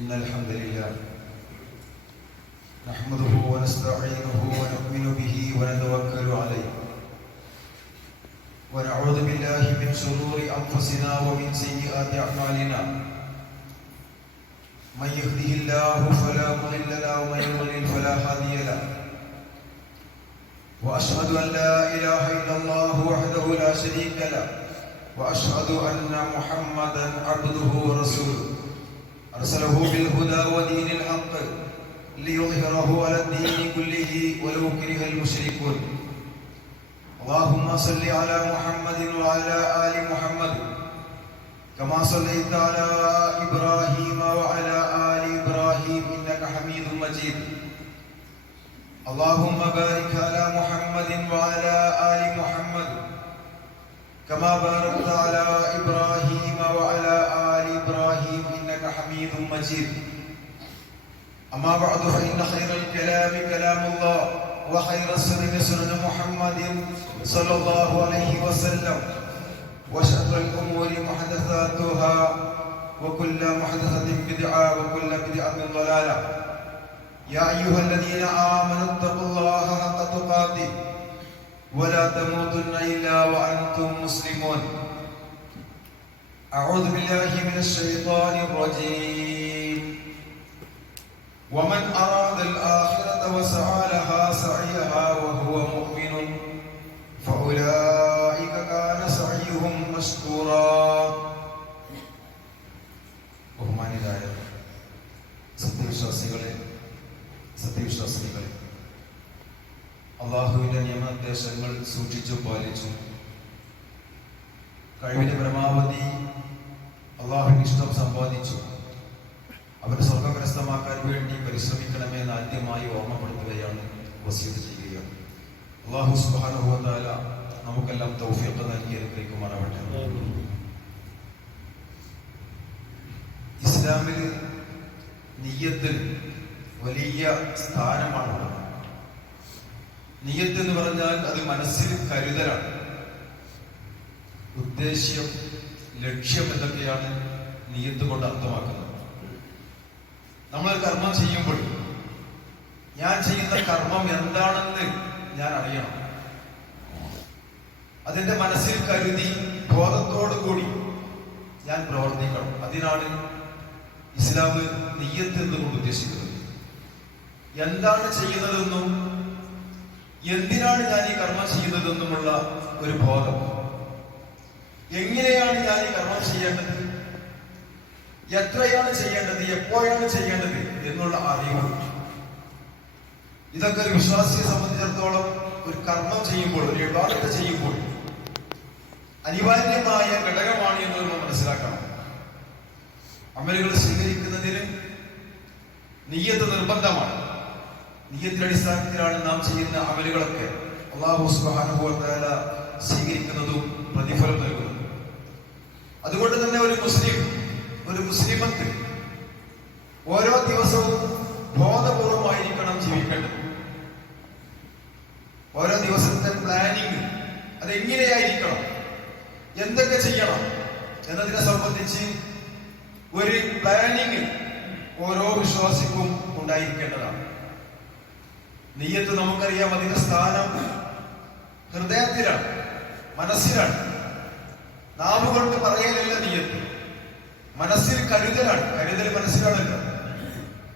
إن الحمد لله نحمده ونستعينه ونؤمن به ونتوكل عليه ونعوذ بالله من شرور أنفسنا ومن سيئات أعمالنا من يهده الله فلا مضل له ومن يضلل فلا هادي له وأشهد أن لا إله إلا الله وحده لا شريك له وأشهد أن محمدا عبده ورسوله أرسله بالهدى ودين الحق ليظهره على الدين كله ولو كره المشركون اللهم صل على محمد وعلى آل محمد كما صليت على إبراهيم وعلى آل إبراهيم إنك حميد مجيد اللهم بارك على محمد وعلى آل محمد كما باركت على إبراهيم وعلى آل إبراهيم إنك حميد مجيد أما بعد فإن خير الكلام كلام الله وخير السنن سنن محمد صلى الله عليه وسلم وشر الأمور محدثاتها وكل محدثة بدعة وكل بدعة ضلالة يا أيها الذين آمنوا اتقوا الله حق تقاته ولا تموتن إلا وأنتم مسلمون أعوذ بالله من الشيطان الرجيم ومن أراد الآخرة وسعى لها سعيها وهو مؤمن فأولئك كان سعيهم مشكورا ബഹുമാന്യരായ സത്യവിശ്വാസികളെ അള്ളാഹുവിന്റെ നിയമനിർദ്ദേശങ്ങൾ സൂക്ഷിച്ചു പാലിച്ചു കഴിവിന്റെ പരമാവധി അള്ളാഹുവിന് ഇഷ്ടം സമ്പാദിച്ചു അവരെ സ്വർഗകരസ്ഥമാക്കാൻ വേണ്ടി പരിശ്രമിക്കണമെന്ന് ആദ്യമായി ഓർമ്മപ്പെടുത്തുകയാണ്, വസിയത്ത് ചെയ്യുകയാണ്. അല്ലാഹു സുബ്ഹാനഹു വ തആല നമുക്കെല്ലാം തൗഫീഖ് നൽകി അനുഗ്രഹിക്കുമാറാവട്ടെ. ഇസ്ലാമിൽ നിയ്യത്തിൽ വലിയ സ്ഥാനമാണുള്ളത്. നിയ്യത്ത് എന്ന് പറഞ്ഞാൽ അത് മനസ്സിൽ കരുതലാണ്. ഉദ്ദേശ്യം, ലക്ഷ്യം എന്നൊക്കെയാണ് നിയ്യത്ത് കൊണ്ട് അർത്ഥമാക്കുന്നത്. നമ്മൾ കർമ്മം ചെയ്യുമ്പോൾ ഞാൻ ചെയ്യുന്ന കർമ്മം എന്താണെന്ന് ഞാൻ അറിയണം. അതിന്റെ മനസ്സിൽ കരുതി ബോധത്തോടു കൂടി ഞാൻ പ്രവർത്തിക്കണം. അതിനാണ് ഇസ്ലാം നിയ്യത്ത് എന്നുകൊണ്ട് ഉദ്ദേശിക്കുന്നത്. എന്താണ് ചെയ്യുന്നതെന്നും എന്തിനാണ് ഞാൻ ഈ കർമ്മം ചെയ്യുന്നതെന്നുമുള്ള ഒരു ബോധം. എങ്ങനെയാണ് ഞാൻ ഈ കർമ്മം ചെയ്യേണ്ടത്, എത്രയാണ് ചെയ്യേണ്ടത്, എപ്പോഴാണ് ചെയ്യേണ്ടത് എന്നുള്ള അറിവ്. ഇതൊക്കെ ഒരു വിശ്വാസിയെ സംബന്ധിച്ചിടത്തോളം ഒരു കർമ്മം ചെയ്യുമ്പോൾ, ഒരു ഇബാദത്ത് ചെയ്യുമ്പോൾ അനിവാര്യമായ ഘടകമാണ് എന്ന് നമ്മൾ മനസ്സിലാക്കണം. അമലുകൾ സ്വീകരിക്കുന്നതിന് നിയ്യത്ത് നിർബന്ധമാണ്. നിയ്യത്തിന്റെ അടിസ്ഥാനത്തിലാണ് നാം ചെയ്യുന്ന അമലുകളൊക്കെ അല്ലാഹു സുബ്ഹാനഹു വ തആല സ്വീകരിക്കുന്നതും പ്രതിഫലം നൽകുന്നതും. അതുകൊണ്ട് തന്നെ ഒരു മുസ്ലിമത്ത് ഓരോ ദിവസവും ബോധപൂർവമായിരിക്കണം ജീവിക്കേണ്ടത്. ഓരോ ദിവസത്തെ പ്ലാനിങ് അതെങ്ങനെയായിരിക്കണം, എന്തൊക്കെ ചെയ്യണം എന്നതിനെ സംബന്ധിച്ച് ഒരു പ്ലാനിങ് ഓരോ വിശ്വാസിക്കും ഉണ്ടായിരിക്കേണ്ടതാണ്. നിയ്യത്ത് നമുക്കറിയാം, അതിന്റെ സ്ഥാനം ഹൃദയത്തിലാണ്, മനസ്സിലാണ്. നാവുകൊണ്ട് പറയലല്ല നിയ്യത്ത്, മനസ്സിൽ കരുതലാണ്. കരുതൽ മനസ്സിലാണല്ലോ.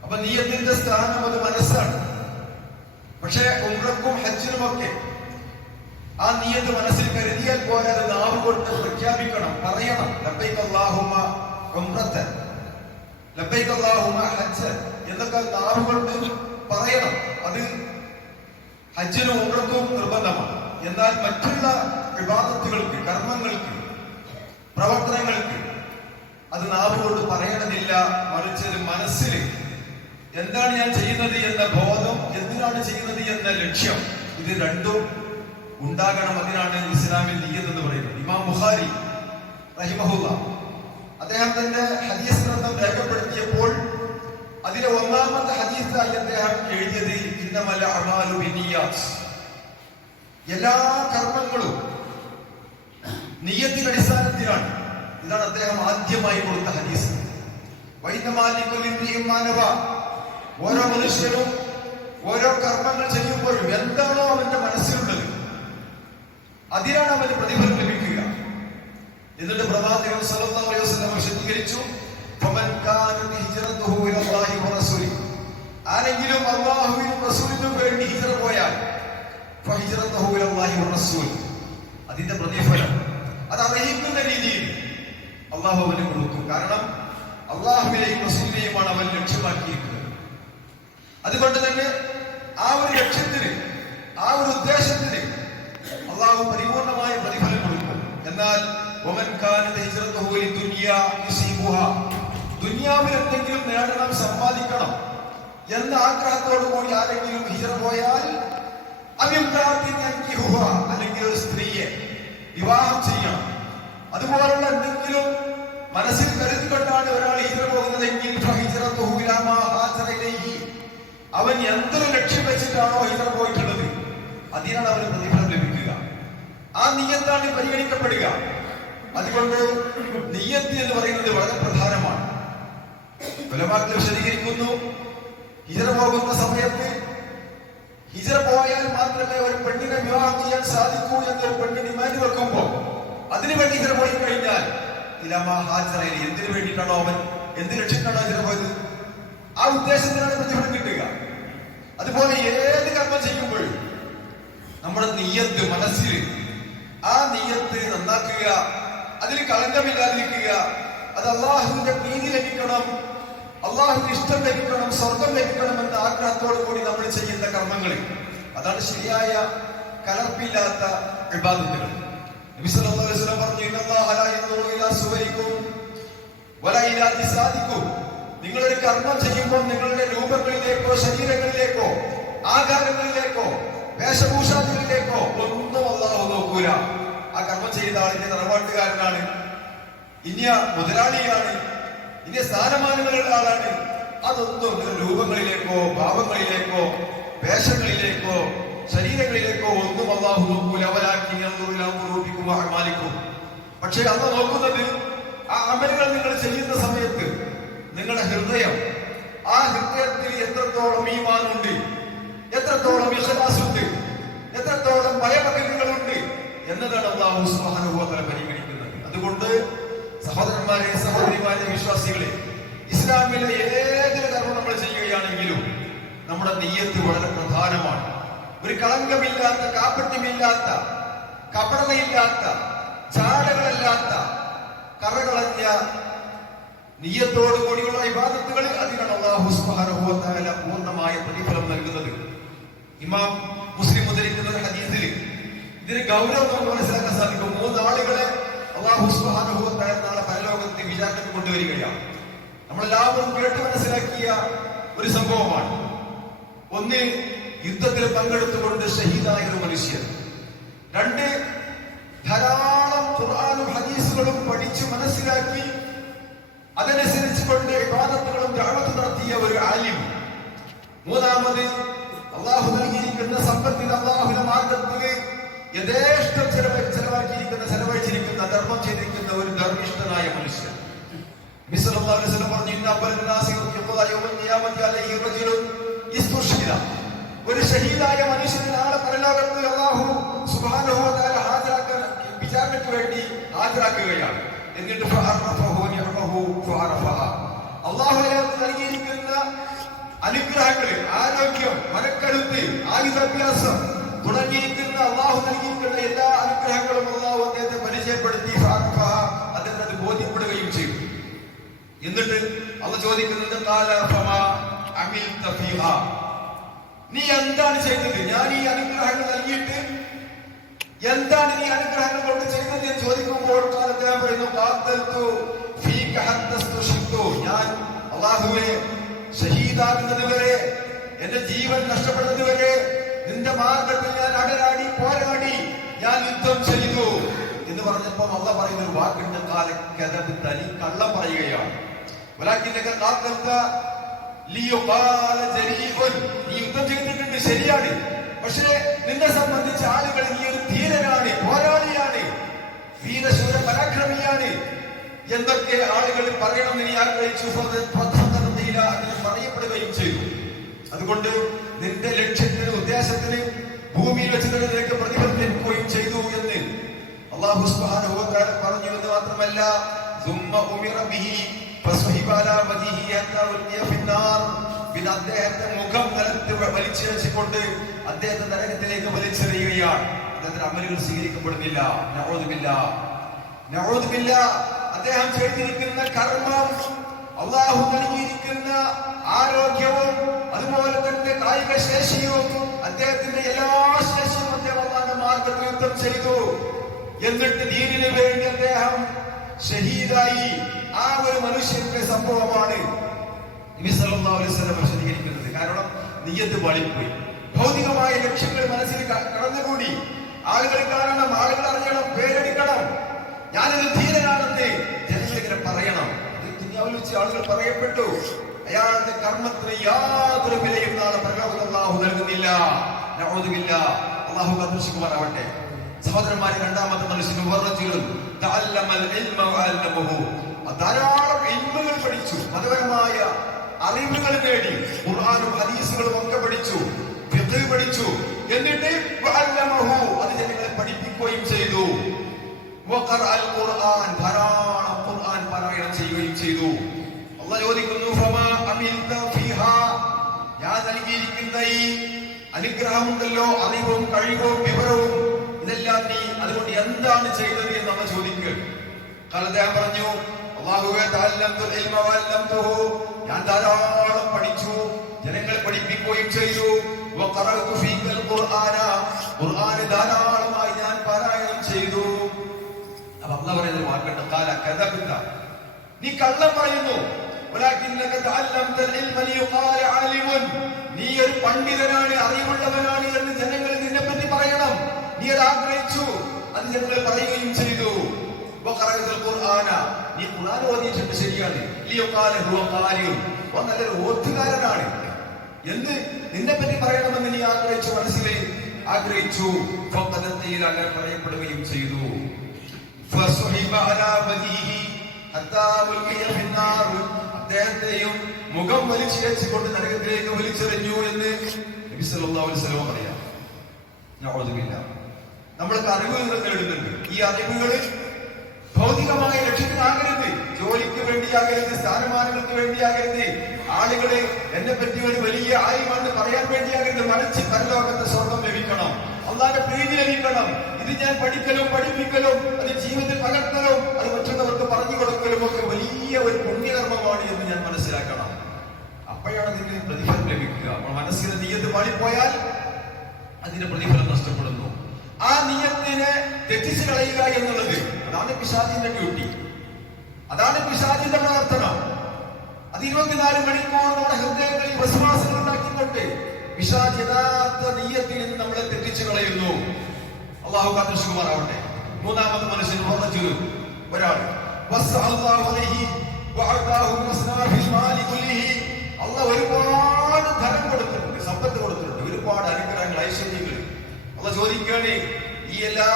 അപ്പൊ നിയ്യത്തിന്റെ സ്ഥാനം അത് മനസ്സാണ്. പക്ഷെ ഉംറക്കും ഹജ്ജിനുമൊക്കെ ആ നിയ്യത്ത് മനസ്സിൽ കരുതിയാൽ പോലെ അത് നാവ് കൊണ്ട് പ്രഖ്യാപിക്കണം, പറയണം. ലബ്ബൈക അല്ലാഹുമ്മ ഉംറത്തൻ, ലബ്ബൈക അല്ലാഹുമ്മ ഹജ്ജൻ എന്നൊക്കെ നാവ് കൊണ്ട് പറയണം. അത് ഹജ്ജിനും ഉംറക്കും നിർബന്ധമാണ്. എന്നാൽ മറ്റുള്ള ഇബാദത്തുകൾക്ക്, കർമ്മങ്ങൾക്ക്, പ്രവർത്തനങ്ങൾക്ക് അത് നാവ് കൊണ്ട് പറയണമെന്നില്ല. മറിച്ച് മനസ്സിൽ എന്താണ് ഞാൻ ചെയ്യുന്നത് എന്ന ബോധം, എന്തിനാണ് ചെയ്യുന്നത് എന്ന ലക്ഷ്യം, ഇത് രണ്ടും ഉണ്ടാകണം. അതിനാണ് ഇസ്ലാമിൽ നിയ്യത്ത് എന്ന് പറയുന്നത്. ഇമാം ബുഖാരി റഹിമഹുല്ലാഹ് അദ്ദേഹം തന്റെ ഹദീസ് ഗ്രന്ഥം രേഖപ്പെടുത്തിയപ്പോൾ അതിലെ ഒന്നാമത്തെ ഹദീസായി അദ്ദേഹം എഴുതിയത് ഇന്നമൽ അഅ്മാലു ബിന്നിയാത്ത്, എല്ലാ കർമ്മങ്ങളും നിയ്യത്തിന്റെ അടിസ്ഥാനത്തിലാണ്. ഇതാണ് അദ്ദേഹം ആദ്യമായി കൊടുത്ത ഹദീസ്. ഓരോ മനുഷ്യരും ഓരോ കർമ്മങ്ങൾ ചെയ്യുമ്പോഴും എന്താണോ അവന്റെ മനസ്സിലുള്ളത് അതിനാണ് അവന് പ്രതിഫലം ലഭിക്കുക. എന്നിട്ട് പ്രവാചകൻ സല്ലല്ലാഹു അലൈഹി വസല്ലം വിശദീകരിച്ചു, ആരെങ്കിലും അല്ലാഹുവിനും റസൂലിനും വേണ്ടി ഹിജ്റ പോയാൽ അതിന്റെ പ്രതിഫലം അത് അറിയിക്കുന്ന രീതിയിൽ അള്ളാഹു അവന് കൊടുക്കും. കാരണം അള്ളാഹുവിനെയും റസൂലിനെയുമാണ് അവൻ ലക്ഷ്യമാക്കിയിരിക്കുന്നത്. അതുകൊണ്ട് തന്നെ ആ ഒരു ലക്ഷ്യത്തിന്, ആ ഒരു ഉദ്ദേശത്തിന് അള്ളാഹു പരിപൂർണമായ പ്രതിഫലം കൊടുക്കും. എന്നാൽ ദുനിയാവിൽ എന്തെങ്കിലും നേടണം, സമ്പാദിക്കണം എന്ന ആഗ്രഹത്തോടു കൂടി ആരെങ്കിലും ഹിജ്റ പോയാൽ അല്ലെങ്കിൽ ഒരു സ്ത്രീയെ വിവാഹം ചെയ്യണം, അതുപോലുള്ള എന്തെങ്കിലും മനസ്സിൽ കരുതിക്കൊണ്ടാണ് ഒരാൾ ഹിജ്റ പോകുന്നതെങ്കിൽ അവൻ എന്തൊരു ലക്ഷ്യം വെച്ചിട്ടാണോ ഹിജ്റ പോയിട്ടുള്ളത് അതിനാണ് അവന് പ്രതിഫലം ലഭിക്കുക. ആ നിയ്യത്താണ് പരിഗണിക്കപ്പെടുക. അതുകൊണ്ട് നിയ്യത്ത് എന്ന് പറയുന്നത് വളരെ പ്രധാനമാണ്. ഉലമാക്കൾ വിശദീകരിക്കുന്നു, ഹിജ്റ പോകുന്ന സമയത്ത് ഹിജ്റ പോയാൽ മാത്രമേ ഒരു പെണ്ണിനെ വിവാഹം ചെയ്യാൻ സാധിക്കൂ എന്നൊരു പെണ്ണ് ഡിമാൻഡ് വെക്കുമ്പോ അതിനുവേണ്ടി ഹിജ്റ പോയി കഴിഞ്ഞാൽ എന്തിനു വേണ്ടിയിട്ടാണോ അവൻ, എന്ത് ലക്ഷ്യത്തിനാണോ ഹിജ്റ പോയത്, ആ ഉദ്ദേശത്തിനാണ് പ്രതിഫലം കിട്ടുക. അതുപോലെ ഏത് കർമ്മം ചെയ്യുമ്പോഴും നമ്മുടെ നിയ്യത്ത് മനസ്സിൽ, ആ നിയ്യത്ത് നന്നാക്കുക, അതിൽ കളങ്കമില്ലാതിരിക്കുക. അത് അള്ളാഹുവിന്റെ പ്രീതി ലഭിക്കണം, അള്ളാഹുവിന് ഇഷ്ടം ലഭിക്കണം, സ്വർഗം ലഭിക്കണം എന്ന ആഗ്രഹത്തോടു കൂടി നമ്മൾ ചെയ്യുന്ന കർമ്മങ്ങൾ, അതാണ് ശരിയായ കലർപ്പില്ലാത്ത ഇബാദത്തുകൾ. നബി സല്ലല്ലാഹു അലൈഹി വസല്ലം പറഞ്ഞു, ഇന്നല്ലാഹ ലാ യൻദുറു ഇലാ സുവരിക്കും വലാ ഇലാ അജ്സാദിക്കും. നിങ്ങളൊരു കർമ്മം ചെയ്യുമ്പോൾ നിങ്ങളുടെ രൂപങ്ങളിലേക്കോ ശരീരങ്ങളിലേക്കോ ആകാരങ്ങളിലേക്കോ വേഷഭൂഷാദികളിലേക്കോ ഒന്നും അല്ലാഹു നോക്കൂല. ആ കർമ്മം ചെയ്ത ആളിന്റെ തറവാട്ടുകാരനാണ്, ഇനിയ മുതലാളിയാണ്, ഇനിയ സ്ഥാനമാനങ്ങളുള്ള ആളാണ്, അതൊന്നും രൂപങ്ങളിലേക്കോ ഭാവങ്ങളിലേക്കോ വേഷങ്ങളിലേക്കോ ശരീരങ്ങളിലേക്കോ ഒന്നും അല്ലാഹു നോക്കൂല. പക്ഷെ അന്ന് നോക്കുന്നത് ആ അമലുകൾ നിങ്ങൾ ചെയ്യുന്ന സമയത്ത് നിങ്ങളുടെ ഹൃദയം, ആ ഹൃദയത്തിൽ എത്രത്തോളം ഈമാനുണ്ട്, എത്രത്തോളം ഇഖ്ലാസുണ്ട്, എത്രത്തോളം ഭയഭക്തികളുണ്ട് എന്നതാണ് അല്ലാഹു സുബ്ഹാനഹു വ തആല പരിഗണിക്കുന്നത്. അതുകൊണ്ട് സഹോദരന്മാരെ, സഹോദരിമാരെ, വിശ്വാസികളെ, ഇസ്ലാമിലെ ഏതൊരു കർമ്മം നമ്മൾ ചെയ്യുകയാണെങ്കിലും നമ്മുടെ നിയ്യത്ത് വളരെ പ്രധാനമാണ്. ഒരു കളങ്കമില്ലാത്ത, കാപട്യമില്ലാത്ത, കപടതയില്ലാത്ത, ചാടകളില്ലാത്ത, കറകളഞ്ഞ നിയ്യത്തോടു കൂടിയുള്ള ഇബാദത്തുകൾ, അതിനാണ് അല്ലാഹു സുബ്ഹാനഹു വ തആല പൂർണ്ണമായ പ്രതിഫലം നൽകുന്നത്. ഇമാം മുസ്ലിം ഉദ്ധരിക്കുന്ന ഒരു ഹദീസിൽ ഇതിന് ഗൗരവം നമുക്ക് മനസ്സിലാക്കാൻ സാധിക്കും. 3 ആളുകളെ അല്ലാഹു സുബ്ഹാനഹു വ തആല നാളെ പരലോകത്ത് വിചാരണയ്ക്ക് കൊണ്ടുവരികയാണ്. നമ്മളെല്ലാവരും കേട്ട് മനസ്സിലാക്കിയ ഒരു സംഭവമാണ്. ഒന്ന്, യുദ്ധത്തിൽ പങ്കെടുത്തുകൊണ്ട് ഷഹീദായ ഒരു മനുഷ്യൻ. 2, ധാരാളം ഖുർആനും ഹദീസുകളും പഠിച്ച് മനസ്സിലാക്കി അതനുസരിച്ചുകൊണ്ട് ഇബാദത്തുകളും ദഅവത്ത് നടത്തിയ ഒരു ആലിം. 3, അല്ലാഹു നൽകിയിരിക്കുന്ന സമ്പത്തിൽ അല്ലാഹുവിന്റെ മാർഗ്ഗത്തിൽ യഥേഷ്ടം ചെലവഴിച്ചിരിക്കുന്ന ധർമ്മം ചെയ്തിരിക്കുന്ന ഒരു ധർമ്മിഷ്ഠനായ മനുഷ്യൻ. നബി സല്ലല്ലാഹു അലൈഹി വസല്ലം പറഞ്ഞു, ഇന്ന അബ്വലൻ നാസി യൗമൽ ഖിയാമത്തി അലൈഹി റജുലുൻ ഇസ്തുഷ്ഹിദ. ഒരു ഷഹീദായ മനുഷ്യനെ നാളെ പരലോകത്ത് അല്ലാഹു സുബ്ഹാനഹു വ തആല ഹാജരാക്കാൻ, വിചാരണയ്ക്ക് വേണ്ടി ഹാജരാക്കുകയാണ്. എന്നിട്ട് അല്ലാഹു അയാൾക്ക് നൽകിയിരിക്കുന്ന അനുഗ്രഹങ്ങൾ, ആരോഗ്യം, മനക്കരുത്ത്, ആയുധാഭ്യാസം തുടങ്ങിയിരിക്കുന്ന അല്ലാഹു നൽകിയിരിക്കുന്ന എല്ലാ അനുഗ്രഹങ്ങളും അല്ലാഹു അദ്ദേഹത്തെ പരിചയപ്പെടുത്തി അദ്ദേഹത്തെ ബോധ്യപ്പെടുകയും ചെയ്തു. എന്നിട്ട് അല്ലാഹു ചോദിക്കുന്നത്, നീ എന്താണ് ചെയ്തത്? ഞാൻ ഈ അനുഗ്രഹങ്ങൾ നൽകിയിട്ട് എന്താണ് നീ അനുഗ്രഹങ്ങൾ കൊണ്ട് ചെയ്തത് എന്ന് ചോദിക്കുമ്പോൾ അദ്ദേഹം പറയുന്നു, ഞാൻ അല്ലാഹുവേ ഷഹീദാകുന്നത് വരെ, എന്റെ ജീവൻ നഷ്ടപ്പെടുന്നത് വരെ നിന്റെ മാർഗത്തിൽ ഞാൻ അടരാടി പോരാടി, ഞാൻ യുദ്ധം ചെയ്തു എന്ന് പറഞ്ഞപ്പോൾ അല്ലാഹു പറയുന്ന ഒരു വാക്കിന്റെ തനി കള്ളം പറയുകയാണ്. നീ യുദ്ധം ചെയ്തിട്ടുണ്ട്, ശരിയാണ്. പക്ഷേ നിന്നെ സംബന്ധിച്ച് ആളുകൾ നീ ഒരു ധീരനാണ്, പോരാളിയാണ്, വീരശൂര പരാക്രമിയാണ് എന്തൊക്കെ ആളുകൾ പറയണമെന്ന് നീ ആഗ്രഹിച്ചു അങ്ങനെ പറയപ്പെടുകയും ചെയ്തു. അതുകൊണ്ട് നിന്റെ ലക്ഷ്യത്തിന് ഉദ്ദേശത്തിന് ഭൂമിയിൽ വെച്ച് തന്നെ നിനക്ക് പ്രതിഫലം ലഭിക്കുകയും ചെയ്തു എന്ന് അല്ലാഹു സുബ്ഹാനഹു വ തആല പറഞ്ഞു. എന്ന് മാത്രമല്ല പിന്നെ അദ്ദേഹത്തെ മുഖം നിലത്ത് വലിച്ചിഴച്ചുകൊണ്ട് അദ്ദേഹത്തെ നരകത്തിലേക്ക് വലിച്ചെറിയുകയാണ്. അദ്ദേഹത്തിന്റെ അമലുകൾ സ്വീകരിക്കപ്പെടുന്നില്ല. നഊദുബില്ല. അദ്ദേഹം ചെയ്തിരിക്കുന്ന കർമ്മം, അള്ളാഹു നൽകിയിരിക്കുന്ന ആരോഗ്യവും അതുപോലെ തന്നെ കായിക ശേഷിയും അദ്ദേഹത്തിന്റെ എല്ലാ ശേഷിയും അദ്ദേഹം അള്ളാഹുവിന്റെ മാർഗ്ഗത്തിൽ യുദ്ധം ചെയ്തു. എന്നിട്ട് ദീനിനു വേണ്ടി അദ്ദേഹം ഷഹീദായി. ആ ഒരു മനുഷ്യന്റെ സംഭവമാണ് നബി സല്ലല്ലാഹു അലൈഹി വസല്ലം വിശദീകരിക്കുന്നത്. കാരണം നിയ്യത്ത് പാളിപ്പോയി, ഭൗതികമായ ലക്ഷ്യങ്ങൾ മനസ്സിൽ കടന്നുകൂടി. ആളുകൾ കാണണം, ആളുകൾ അറിയണം, പേരെടുക്കണം, ഞാനൊരു ധീരനാണെന്ന് ജനങ്ങളിങ്ങനെ പറയണം. ദുനിയാവിൽ വെച്ച് ആളുകൾ പറയപ്പെട്ടു. അയാളുടെ കർമ്മത്തിന് യാതൊരു വിലയും നാളെ പരലോകത്ത് അല്ലാഹു നൽകുന്നില്ല. നഊദുബില്ല. അല്ലാഹു കാത്തുരക്ഷിക്കുമാറാവട്ടെ. സഹോദരന്മാരെ, രണ്ടാമത്തെ മനുഷ്യൻ ധാരാളം ഇൽമുകൾ പഠിച്ചു, മതപരമായ അറിവുകൾ നേടി, ഖുർആനും ഹദീസുകളും ഒക്കെ പഠിച്ചു, ഫിഖ് പഠിച്ചു. എന്നിട്ട് അത് ജനങ്ങളെ പഠിപ്പിക്കുകയും ചെയ്തു. ധാരാളം ഖുർആൻ പാരായണം ചെയ്യുകയും ചെയ്തു. അല്ലാഹു ചോദിക്കുന്നു, ഞാൻ നൽകിയിരിക്കുന്ന ഈ അനുഗ്രഹമുണ്ടല്ലോ, അറിവും കഴിവും വിവരവും, ഇതെല്ലാം നീ അതുകൊണ്ട് എന്താണ് ചെയ്തത് എന്ന് നമ്മൾ ചോദിക്കുക. അദ്ദേഹം പറഞ്ഞു, ഞാൻ ധാരാളം പഠിച്ചു, ജനങ്ങളെ പഠിപ്പിക്കുകയും ചെയ്തു. ഖുർആന് ധാരാളമായി ഞാൻ പാരായണം ചെയ്തു. അപ്പൊ അല്ലാഹു പറയുന്നൊരു വാക്കുണ്ട്, നീ കള്ളം പറയുന്നു. നീ ഒരു പണ്ഡിതനാണ്, അറിവുള്ളവനാണ് എന്ന് ജനങ്ങൾ നിന്നെ പറ്റി പറയണം. നീ അത് ആഗ്രഹിച്ചു, അത് ജനങ്ങൾ പറയുകയും ചെയ്തു. നീ ഖുർആൻ ഓതിയിട്ടുണ്ട്, ശരിയാണ്. നല്ലൊരു ഓത്തുകാരനാണ് എന്ന് നിന്നെ പറ്റി പറയണമെന്ന് നീ ആഗ്രഹിച്ചു, മനസ്സിൽ ആഗ്രഹിച്ചു. അങ്ങനെ പറയപ്പെടുകയും ചെയ്തു. അദ്ദേഹത്തെയും മുഖം വലിച്ചിഴച്ചുകൊണ്ട് നരകത്തിലേക്ക് വലിച്ചെറിഞ്ഞു എന്ന് നബി സല്ലല്ലാഹു അലൈഹി വസല്ലം പറയാം. നമ്മൾക്ക് അറിവുകൾ നേടുന്നുണ്ട്. ഈ അറിവുകൾ ഭൗതികമായ ലക്ഷ്യത്തിനാകരുത്, ജോലിക്ക് വേണ്ടിയാകരുത്, സ്ഥാനമാനങ്ങൾക്ക് വേണ്ടിയാകരുത്, ആളുകളെ എന്നെ പറ്റി ഒരു വലിയ ആയുമെന്ന് പറയാൻ വേണ്ടിയാകരുത്. മറിച്ച് പരലോകത്തെ സ്വർഗം ലഭിക്കണം, അല്ലാഹുവിന്റെ പ്രീതി ലഭിക്കണം. ഇത് ഞാൻ പഠിക്കലും പഠിപ്പിക്കലും അത് ജീവിതത്തിൽ പകർത്തലും അത് മറ്റുള്ളവർക്ക് പറഞ്ഞു കൊടുക്കലും ഒക്കെ വലിയ ഒരു പുണ്യകർമ്മമാണ് എന്ന് ഞാൻ മനസ്സിലാക്കണം. അപ്പോഴാണ് അതിന് പ്രതിഫലം ലഭിക്കുക. മനസ്സിന് നിയ്യത്ത് പാളിപ്പോയാൽ അതിന്റെ പ്രതിഫലം നഷ്ടപ്പെടുന്നു. ആ നിയ്യത്തിനെ തെറ്റിച്ചു കളയുക എന്നുള്ളത് അതാണ് പിശാചിന്റെ ഡ്യൂട്ടി, അതാണ് പിശാചിന്റെ പ്രാർത്ഥന. അത് 24 മണിക്കൂർ നമ്മുടെ ഹൃദയങ്ങളിൽ വിശ്വാസങ്ങൾ ഉണ്ടാക്കിക്കൊണ്ട് പിശാച് യഥാർത്ഥ നിയ്യത്തിൽ നിന്ന് നമ്മളെ തെറ്റിച്ചു കളയുന്നു. അല്ലാഹു കാത്തുരക്ഷിക്കുമാറാവട്ടെ. മൂന്നാമത്തെ മനുഷ്യൻ ഒരാൾ അല്ലാഹു ഒരുപാട് ധനം കൊടുത്തിട്ടുണ്ട്, സമ്പത്ത് കൊടുത്തിട്ടുണ്ട്, ഒരുപാട് അനുഗ്രഹങ്ങൾ, ഐശ്വര്യങ്ങൾ. അല്ലാഹു ചോദിക്കുകയാണ്, ഈ എല്ലാ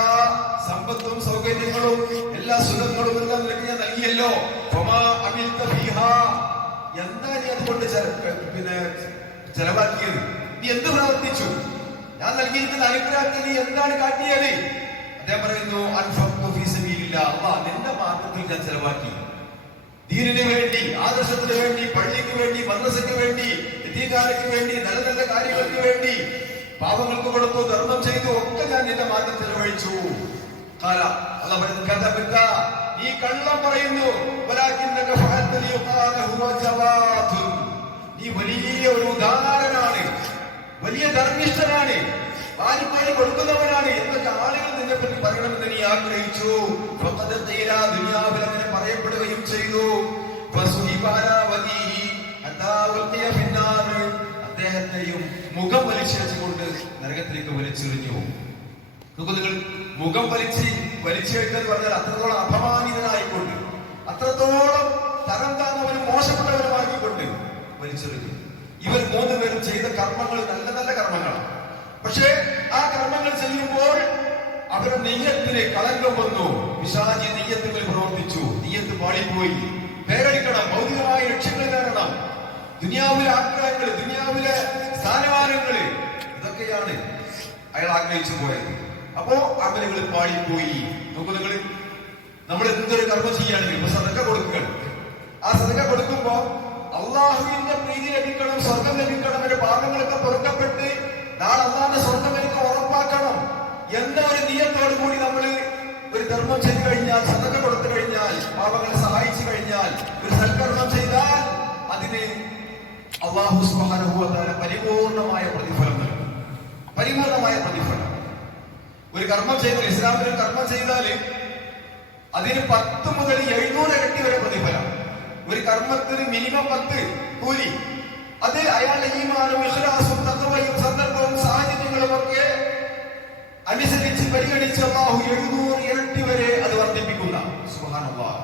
സമ്പത്തും സൗകര്യങ്ങളും എല്ലാ സുഖങ്ങളും എല്ലാം നിനക്ക് ഞാൻ നൽകിയല്ലോ, എന്താ നീ അതുകൊണ്ട് ചെലവാക്കിയത്? നീ എന്ത് പ്രവർത്തിച്ചു? ഞാൻ നൽകിയിരിക്കുന്ന അനുഗ്രഹത്തിൽ നീ എന്താണ് കാട്ടിയത്? അദ്ദേഹം പറയുന്നു, നിന്റെ മാർഗത്തിൽ ഞാൻ ചെലവാക്കി. ദീനിന് വേണ്ടി, ആദർശത്തിന് വേണ്ടി, പള്ളിക്ക് വേണ്ടി, മദ്രസയ്ക്ക് വേണ്ടി, യതീംഖാനയ്ക്ക് വേണ്ടി, നല്ല നല്ല കാര്യങ്ങൾക്ക് വേണ്ടി, പാവങ്ങൾക്ക് കൊടുത്തു, ധർമ്മം ചെയ്തു, ഒക്കെ ഞാൻ നിന്റെ മാർഗം ചെലവഴിച്ചു. നീ കള്ളം പറയുന്നു. നീ വലിയ ഒരു ഉദാരനാണ്, വലിയ ധർമ്മിഷ്ഠനാണ്, പാലിപ്പാടി കൊടുക്കുന്നവനാണ് എന്നൊക്കെ ആളുകൾ നിന്നെ പറ്റി പറയണമെന്ന് നീ ആഗ്രഹിച്ചു. ദുനിയാവിൽ അങ്ങനെ പറയപ്പെടുകയും ചെയ്തു. അദ്ദേഹത്തെയും മുഖം വലിച്ചെറിച്ചുകൊണ്ട് നരകത്തിലേക്ക് വലിച്ചെറിഞ്ഞു. നിങ്ങൾ മുഖം വലിച്ചെടുക്കെന്ന് പറഞ്ഞാൽ അത്രത്തോളം അപമാനിതനായിക്കൊണ്ട്, അത്രത്തോളം തരം താന്നവനും മോശപ്പെട്ടവനുമാക്കിക്കൊണ്ട് വലിച്ചെറിഞ്ഞു. ഇവർ 3 പേരും ചെയ്ത കർമ്മങ്ങൾ നല്ല നല്ല കർമ്മങ്ങളാണ്. പക്ഷേ ആ കർമ്മങ്ങൾ ചെയ്യുമ്പോൾ അവരുടെ നെയ്യത്തിന് കളങ്കം വന്നു. പിശാചി നെയ്യത്തുകൾ പ്രവർത്തിച്ചു. നെയ്യത്ത് പാളിപ്പോയി. പേരടിക്കണം, ഭൗതികമായ ലക്ഷ്യങ്ങൾ നേടണം, ദുനിയാവിലെ ആഗ്രഹങ്ങൾ, ദുനിയാവിലെ സ്ഥാനമാനങ്ങള്, ഇതൊക്കെയാണ് അയാൾ ആഗ്രഹിച്ചു പോയത്. അപ്പോ അമലുകൾ പാളിപ്പോയി. നോക്കൂ നിങ്ങൾ, നമ്മൾ എന്തൊരു കർമ്മം ചെയ്യുകയാണെങ്കിൽ ഇപ്പൊ സദക്ക കൊടുക്കണം. ആ സദക്ക കൊടുക്കുമ്പോ അള്ളാഹുവിന്റെ പ്രീതി ലഭിക്കണം, സ്വർഗം ലഭിക്കണം, എന്റെ പാപങ്ങളൊക്കെ പൊറുക്കപ്പെട്ട് നാളെ അള്ളാഹിന്റെ സ്വർഗം എനിക്ക് ഉറപ്പാക്കണം എന്ന ഒരു നിയത്തോടു കൂടി നമ്മൾ ഒരു ധർമ്മം ചെയ്തു കഴിഞ്ഞാൽ, സദക്ക കൊടുത്തു കഴിഞ്ഞാൽ, പാപങ്ങളെ സഹായിച്ചു കഴിഞ്ഞാൽ, ഒരു സൽക്കർമ്മം ചെയ്താൽ അതിന് അല്ലാഹു സുബ്ഹാനഹു വ തആല പരിപൂർണമായ പ്രതിഫലം നൽകും. പരിപൂർണമായ പ്രതിഫലം. ഒരു കർമ്മം ചെയ്താൽ, ഇസ്ലാമിൽ ഒരു കർമ്മം ചെയ്താൽ അതിന് 10 മുതൽ 700 ഇരട്ടി വരെ പ്രതിഫലം. ഒരു കർമ്മത്തിന് മിനിമം 10 കൂലി. അത് അയാളുടെ ഈമാനും ഇഖ്ലാസും തഖ്വയും സന്ദർഭവും സാഹചര്യങ്ങളും ഒക്കെ അനുസരിച്ച് പരിഗണിച്ച് അല്ലാഹു 700 ഇരട്ടി വരെ അത് വർദ്ധിപ്പിക്കുന്ന. സുബ്ഹാനല്ലാഹ്.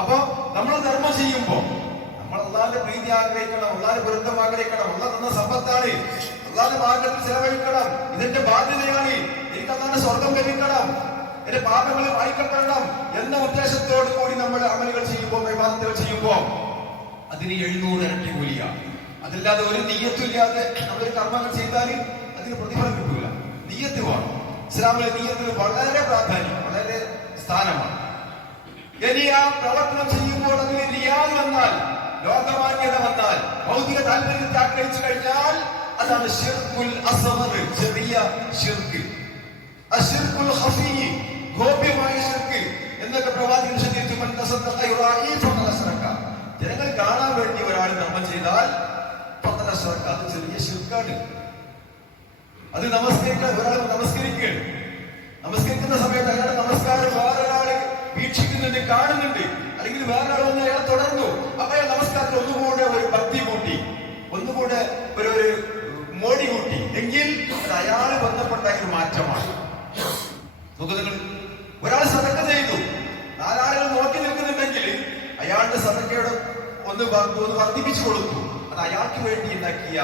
അപ്പോ നമ്മൾ ധർമ്മം ചെയ്യുമ്പോൾ നമ്മൾ അള്ളാഹിന്റെ പ്രീതി ആഗ്രഹിക്കണം, അള്ളാഹിന്റെ പൊരുത്തം ആഗ്രഹിക്കണം. അള്ളാഹ് തന്ന സമ്പത്താണ്, അള്ളാഹിന്റെ മാർഗ്ഗത്തിൽ ചെലവഴിക്കണം, ഇതെന്റെ ബാധ്യതയാണ്, എനിക്ക് അള്ളാഹിന്റെ സ്വർഗം ലഭിക്കണം, എന്റെ പാപങ്ങൾ വായിക്കപ്പെടണം എന്ന ഉദ്ദേശത്തോടു കൂടി നമ്മൾ അമലുകൾ ചെയ്യുമ്പോൾ, വിവാദത്തുകൾ ചെയ്യുമ്പോൾ അതിന് 700 ഇരട്ടി കൂലിയാണ്. അതല്ലാതെ ഒരു നിയ്യത്തില്ലാതെ നമ്മൾ കർമ്മങ്ങൾ ചെയ്താൽ അതിന് പ്രതിഫലം കിട്ടൂല. നിയ്യത്ത് വേണം. ഇസ്ലാമിലെ നിയ്യത്തിന് വളരെ പ്രാധാന്യം, വളരെ സ്ഥാനമാണ്. ഇനി ആ പ്രവർത്തനം ചെയ്യുമ്പോൾ അതിന് റിയാദ് വന്നാൽ, ലോകമാന്യത വന്നാൽ, ഭൗതിക താല്പര്യത്തെ ആഗ്രഹിച്ചു കഴിഞ്ഞാൽ അതാണ് ശിർകുൽ അസ്ഗർ, ചെറിയ ശിർക്ക്. അശ്ശിർകുൽ ഖഫീ, ഗോപ്യമായ ശിർക്ക് എന്നൊക്കെ പ്രവാചകൻ വിശദീകരിച്ചു. മൻ തസദ്ദഖ യുറാഇ ഫഖദ് അശ്റക. ജനങ്ങൾ കാണാൻ വേണ്ടി ഒരാൾ ധർമ്മം ചെയ്താൽ ഫഖദ് അശ്റക, അത് ചെറിയ ശിർക്കാണ്. അത് നമസ്കരിക്കാൻ ഒരാൾ നമസ്കരിക്കുന്ന സമയത്ത് അയാളുടെ നമസ്കാരം വേറൊരാൾ വീക്ഷിക്കുന്നുണ്ട്, കാണുന്നുണ്ട്, അല്ലെങ്കിൽ വേറൊരാൾ വന്ന് അയാൾ തുടർന്നു. അപ്പൊ അയാൾ നമസ്കാരത്തിൽ ഒന്നുകൂടെ ഒരു ഭക്തി കൂട്ടി, ഒന്നുകൂടെ ഒരു മോടി കൂട്ടി എങ്കിൽ അത് അയാൾ ബന്ധപ്പെട്ട ഒരു മാറ്റമാണ്. നിങ്ങൾ ഒരാൾ സദക്ക ചെയ്തു, 4 ആളുകൾ നോക്കി നിൽക്കുന്നുണ്ടെങ്കിൽ അയാളുടെ സദക്കയുടെ ഒന്ന് വർദ്ധിപ്പിച്ചു കൊടുത്തു. അത് അയാൾക്ക് വേണ്ടി ഉണ്ടാക്കിയ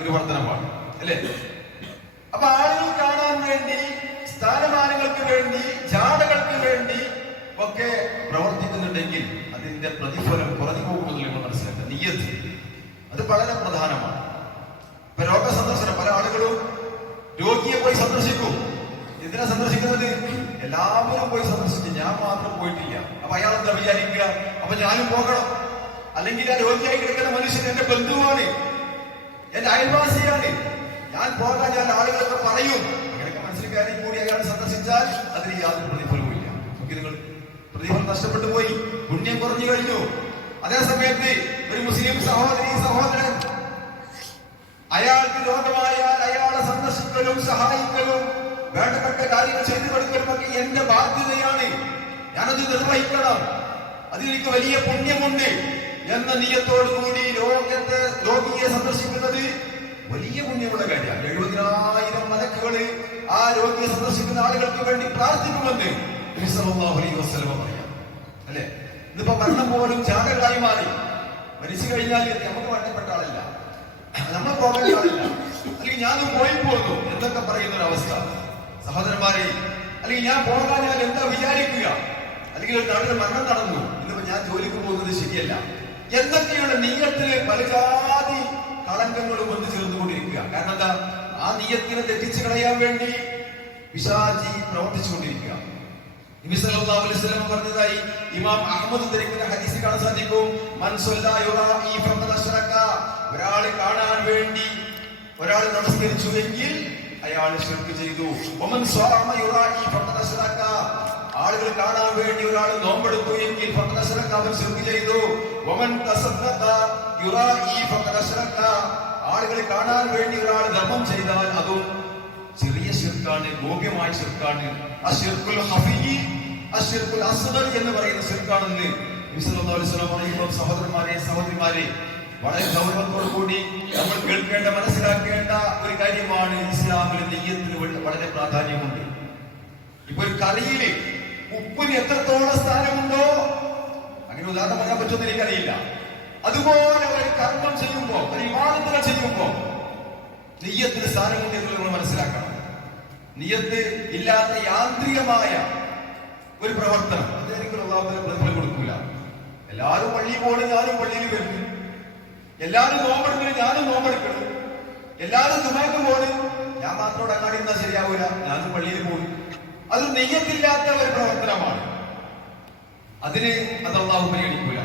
ഒരു വർധനമാണ്, അല്ലേ? അപ്പൊ ആളുകൾ കാണാൻ വേണ്ടി, സ്ഥാനമാനങ്ങൾക്ക് വേണ്ടി, ജാടകൾക്ക് വേണ്ടി ഒക്കെ പ്രവർത്തിക്കുന്നുണ്ടെങ്കിൽ അതിന്റെ പ്രതിഫലം കുറഞ്ഞു പോകുമെന്ന് നമ്മൾ മനസ്സിലാക്കുക. നിയ്യത്ത് അത് വളരെ പ്രധാനമാണ്. ഇപ്പൊ രോഗസന്ദർശനം, പല ആളുകളും രോഗിയെ പോയി സന്ദർശിക്കും. എന്തിനാ സന്ദർശിക്കുന്നത്? എല്ലാവരും പോയി സന്ദർശിച്ചു, ഞാൻ മാത്രം പോയിട്ടില്ല. അപ്പൊ അയാൾ എന്താ വിചാരിക്കുക? അപ്പൊ ഞാനും പോകണം. അല്ലെങ്കിൽ ആ രോഗിയായി കിടക്കുന്ന മനുഷ്യൻ എന്റെ ബന്ധുവാണ്, എന്റെ അയൽവാസിയാണ്, ഞാൻ പോകാൻ ഞാൻ ആളുകളൊക്കെ പറയും. അങ്ങനെയൊക്കെ മനസ്സിലാക്കി കൂടി അയാൾ സന്ദർശിച്ചാൽ അതിന് യാതൊരു പ്രതിഫലവും ഇല്ല. നിങ്ങൾ പ്രതിഫലം നഷ്ടപ്പെട്ടു പോയി, പുണ്യം കുറഞ്ഞു കഴിഞ്ഞു. അതേ സമയത്ത് ഒരു മുസ്ലിം സഹോദരൻ അയാൾക്ക് രോഗമായാൽ അയാളെ സന്ദർശിക്കലും സഹായിക്കലും വേണ്ടപ്പെട്ട കാര്യങ്ങൾ ചെയ്തു കൊടുക്കലും ഒക്കെ എന്റെ ബാധ്യതയാണ്, ഞാനത് നിർവഹിക്കണം, അതിലെനിക്ക് വലിയ പുണ്യമുണ്ട് എന്ന നിയത്തോടു കൂടി രോഗിയെ സന്ദർശിക്കുന്നത് വലിയ പുണ്യമുള്ള കാര്യമാണ്. 70,000 മലക്കുകള് ആ രോഗിയെ സന്ദർശിക്കുന്ന ആളുകൾക്ക് വേണ്ടി പ്രാർത്ഥിക്കുമെന്ന് നബി സല്ലല്ലാഹു അലൈഹി വസല്ലം പറയാം, അല്ലെ? ഇന്നിപ്പോ മരണം പോലും ജാഗകളായി മാറി. മരിച്ചു കഴിഞ്ഞാൽ നമുക്ക് മരണപ്പെട്ട ആളല്ല, നമ്മൾ പോകേണ്ട ആളില്ല, അല്ലെങ്കിൽ ഞാനും പോയി പോന്നു എന്തൊക്കെ പറയുന്ന ഒരു അവസ്ഥ. സഹോദരന്മാരെ, അല്ലെങ്കിൽ ഞാൻ പോകാൻ ഞാൻ എന്താ വിചാരിക്കുക, അല്ലെങ്കിൽ ഒരു നാട്ടിൽ മരണം നടന്നു, ഇന്നിപ്പോ ഞാൻ ജോലിക്ക് പോകുന്നത് ശരിയല്ല എന്തൊക്കെയുള്ള നിയ്യത്തില് പല ജാതി കളങ്കങ്ങളും വന്ന് ചേർന്നുകൊണ്ടിരിക്കുക. കാരണം എന്താ? ആ നിയ്യത്തിനെ തെറ്റിച്ചു കളയാൻ വേണ്ടി പിശാചി പ്രവർത്തിച്ചുകൊണ്ടിരിക്കുക. നബി സല്ലല്ലാഹു അലൈഹി വസല്ലം പറഞ്ഞതായി ഇമാം അഹ്മദ് ധരിക്കുന്ന ഹദീസിൽ കാണാൻ സാധിക്കും. മൻ സല്ലല്ലാ യുറാഇ ഫഖദ് അശ്റക. ഒരാൾ കാണാൻ വേണ്ടി ഒരാൾ നമസ്കരിച്ചു എങ്കിൽ അയാൾ ശിർക്ക് ചെയ്തു. വമൻ സ്വഅമ യുറാഇ ഫഖദ് അശ്റക. ആളുകൾ കാണാൻ വേണ്ടി ഒരാൾ നോമ്പെടുത്തു എങ്കിൽ ഫഖദ് അശ്റക, അവൻ ശിർക്ക് ചെയ്തു. വമൻ തസദ്ദഖ യുറാഇ ഫഖദ് അശ്റക. ആളുകൾ കാണാൻ വേണ്ടി ഒരാൾ ധർമ്മം ചെയ്താൽ അതും ചെറിയ ശിർക്കാണ്, ഗോപ്യമായ ശിർക്കാണ്. അശ്ശിർകുൽ ഖഫീ, അശ്ശിർകുൽ അസ്ഗർ എന്ന് പറയുന്ന ശിർക്കാണെന്ന് നബി സല്ലല്ലാഹു അലൈഹി വസല്ലം പറയുമ്പോൾ സഹോദരിമാരെ വളരെ ഗൗരവത്തോടു കൂടി നമ്മൾ കേൾക്കേണ്ട, മനസ്സിലാക്കേണ്ട ഒരു കാര്യമാണ്. ഇസ്ലാമിലെ നിയ്യത്തിന് വളരെ പ്രാധാന്യമുണ്ട്. ഇപ്പൊ ഒരു കറിയില് ഉപ്പിന് എത്രത്തോളം സ്ഥാനമുണ്ടോ, അങ്ങനെ ഉദാഹരണം പറയാൻ പറ്റുമെന്ന് എനിക്കറിയില്ല, അതുപോലെ ഒരു കർമ്മം ചെയ്യുമ്പോ, ഒരു ഇബാദത്തുകൾ ചെയ്യുമ്പോ നിയ്യത്തിന് സ്ഥാനമുണ്ട് എന്ന് നമ്മൾ മനസ്സിലാക്കണം. നിയത്ത് ഇല്ലാത്ത യാന്ത്രികമായ ഒരു പ്രവർത്തനം അതെനിക്ക് അല്ലാഹുവിന് പ്രതിഫലം കൊടുക്കൂല. എല്ലാവരും പള്ളിയിൽ പോകണം, ഞാനും പള്ളിയിൽ വരുന്നു. എല്ലാവരും നോമ്പെടുക്കണം, ഞാനും നോമ്പെടുക്കണം. എല്ലാവരും ദുബായ്ക്ക് പോകണം, ഞാൻ മാത്രം അങ്ങാടി ഇരുന്നാൽ ശരിയാവൂല, ഞാനും പള്ളിയിൽ പോകും. അത് നെയ്യത്തില്ലാത്ത ഒരു പ്രവർത്തനമാണ്. അതിന് അത് അല്ലാഹു പരിഗണിക്കൂല.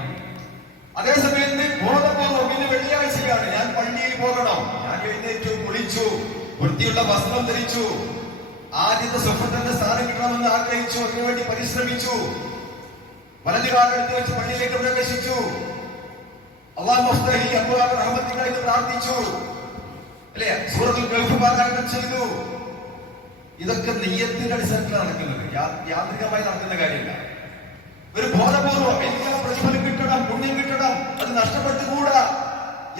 അതേസമയത്ത് ബോധപൂർവ്വം ഇന്ന് വെള്ളിയാഴ്ചയാണ്, ഞാൻ പള്ളിയിൽ പോകണം, ഞാൻ എഴുന്നേറ്റു, കുളിച്ചു, വൃത്തിയുള്ള വസ്ത്രം ധരിച്ചു, ആദ്യത്തെ സ്വപ്നത്തിന്റെ സ്ഥാനം കിട്ടണമെന്ന് ആഗ്രഹിച്ചു, അതിനുവേണ്ടി പരിശ്രമിച്ചു, വലതു കാലം എടുത്തു വെച്ച് പള്ളിയിലേക്ക് പ്രവേശിച്ചു, അല്ലാഹു മുഫ്തഹി അബ്വാബ റഹ്മത്തിനായി പ്രാർത്ഥിച്ചു, അല്ലേ, സൂറത്തുൽ കഹ്ഫ് പാരായണം ചെയ്തു. ഇതൊക്കെ നിയ്യത്തിന്റെ അടിസ്ഥാനത്തിലാണ് നടക്കുന്നത്, യാന്ത്രികമായി നടക്കുന്ന കാര്യമില്ല. ഒരു ബോധപൂർവ്വം എല്ലാ പ്രതിഫലം കിട്ടണം, പുണ്യം കിട്ടണം, അത് നഷ്ടപ്പെട്ടുകൂടാ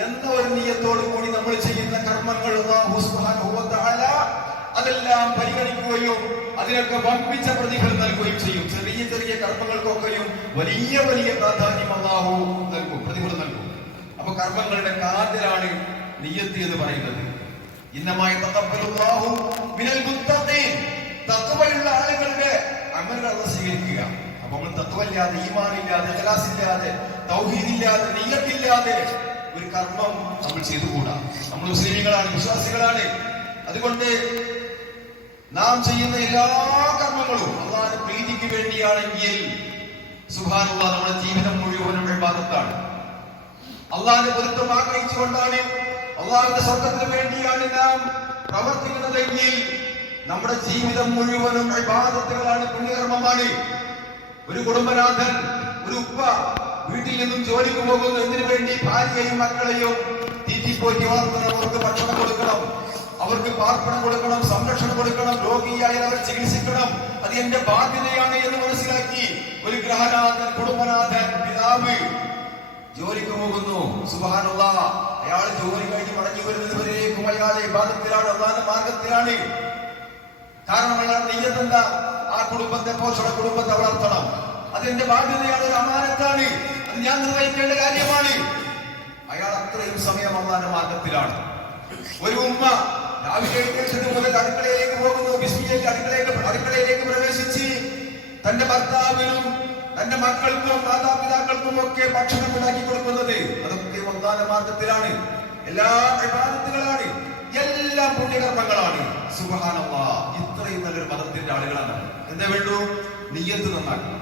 എന്ന ഒരു നിയ്യത്തോടു കൂടി നമ്മൾ ചെയ്യുന്ന കർമ്മങ്ങൾ അല്ലാഹു സുബ്ഹാനഹു വ തആല അതെല്ലാം പരിഗണിക്കുകയും അതിനൊക്കെ വമ്പിച്ച പ്രതിഫലം നൽകുകയും ചെയ്യും. ചെറിയ ചെറിയ കർമ്മങ്ങൾക്കൊക്കെയും വലിയ വലിയ പ്രാധാന്യം അല്ലാഹു നൽകും, പ്രതിഫലം നൽകും. അപ്പൊ കർമ്മങ്ങളുടെ കാതലാണ് നിയ്യത്ത് എന്ന് പറയുന്നത്. ഇന്നമായി തഖബ്ബലുല്ലാഹു മിനൽ മുത്തഖീൻ, തഖ്വയുള്ള ആളുകളുടെ അമലുകൾ അല്ലാഹു സ്വീകരിക്കുക. അപ്പൊ നമ്മൾ തഖ്വയില്ലാതെ, ഈമാനില്ലാതെ, ഇഖ്ലാസില്ലാതെ, തൗഹീദില്ലാതെ, നിയ്യത്തില്ലാതെ ഒരു കർമ്മം നമ്മൾ ചെയ്തുകൂടാ. നമ്മൾ മുസ്ലിമീങ്ങളാണ്, വിശ്വാസികളാണ്. അതുകൊണ്ട് നാം ചെയ്യുന്ന എല്ലാ കർമ്മങ്ങളും അല്ലാഹുവിന്റെ പ്രീതിക്ക് വേണ്ടിയാണെങ്കിൽ സുബ്ഹാനല്ലാഹ് നമ്മുടെ ജീവിതം മുഴുവനും ഇബാദത്താണ്. അല്ലാഹുവിന്റെ പൊരുത്തം ആഗ്രഹിച്ചുകൊണ്ടാണ്, അല്ലാഹുവിന്റെ സ്വർഗ്ഗത്തിന് വേണ്ടിയാണ് നാം പ്രവർത്തിക്കുന്നതെങ്കിൽ നമ്മുടെ ജീവിതം മുഴുവനും ഇബാദത്തുകളാണ്, പുണ്യകർമ്മമാണ്. ഒരു കുടുംബനാഥൻ, ഒരു ഉപ്പ വീട്ടിൽ നിന്നും ജോലിക്ക് പോകുന്നു, എന്തിനു വേണ്ടി? ഭാര്യയെയും മക്കളെയും തീറ്റിപ്പോറ്റി വളർത്തണം, അവർക്ക് ഭക്ഷണം കൊടുക്കണം, അവർക്ക് പാർപ്പണം കൊടുക്കണം, സംരക്ഷണം കൊടുക്കണം, രോഗിയായാൽ അവർ ചികിത്സിക്കണം, അത് എന്റെ ബാധ്യതയാണ് എന്ന് മനസ്സിലാക്കി ഒരു ഗൃഹനാഥൻ, കുടുംബനാഥൻ, പിതാവ് ജോലിക്ക് പോകുന്നു. സുബ്ഹാനല്ലാഹ്, അയാൾ ജോലി കഴിഞ്ഞ് മടങ്ങി വരുന്നത് വരേക്കും അയാൾ ഇബാദത്തിലാണ്, അല്ലാഹുവിന്റെ മാർഗത്തിലാണ്. കാരണം അയാൾ നിയ്യത്ത് എന്താ? ആ കുടുംബത്തെ പോഷണം, കുടുംബത്തെ വളർത്തണം, അതെന്റെ ബാധ്യതയാണ്, ഒരു അമാനത്താണ്, അത് ഞാൻ നിർവഹിക്കേണ്ട കാര്യമാണ്. അയാൾ അത്രയും സമയം അല്ലാഹുവിന്റെ മാർഗത്തിലാണ്. ഒരു ഉമ്മ രാവിലെ എഴുന്നേറ്റത് മുതൽ അടുക്കളയിലേക്ക് പോകുന്നു, ബിസ്മില്ലാഹി അടുക്കളയിലേക്ക് പ്രവേശിച്ച് തന്റെ ഭർത്താവിനും തന്റെ മക്കൾക്കും മാതാപിതാക്കൾക്കും ഒക്കെ ഭക്ഷണം ഉണ്ടാക്കി കൊടുക്കുന്നത്, അതൊക്കെ അല്ലാഹുവിന്റെ മാർഗത്തിലാണ്. എല്ലാ ഇബാദത്തുകളാണ്, എല്ലാം പുണ്യകർമ്മങ്ങളാണ്. സുബ്ഹാനല്ലാഹ്, ഇത്രയും നല്ലൊരു മതത്തിന്റെ ആളുകളാണ്. എന്താ വേണ്ടു? നിയ്യത്ത് നന്നാക്കണം,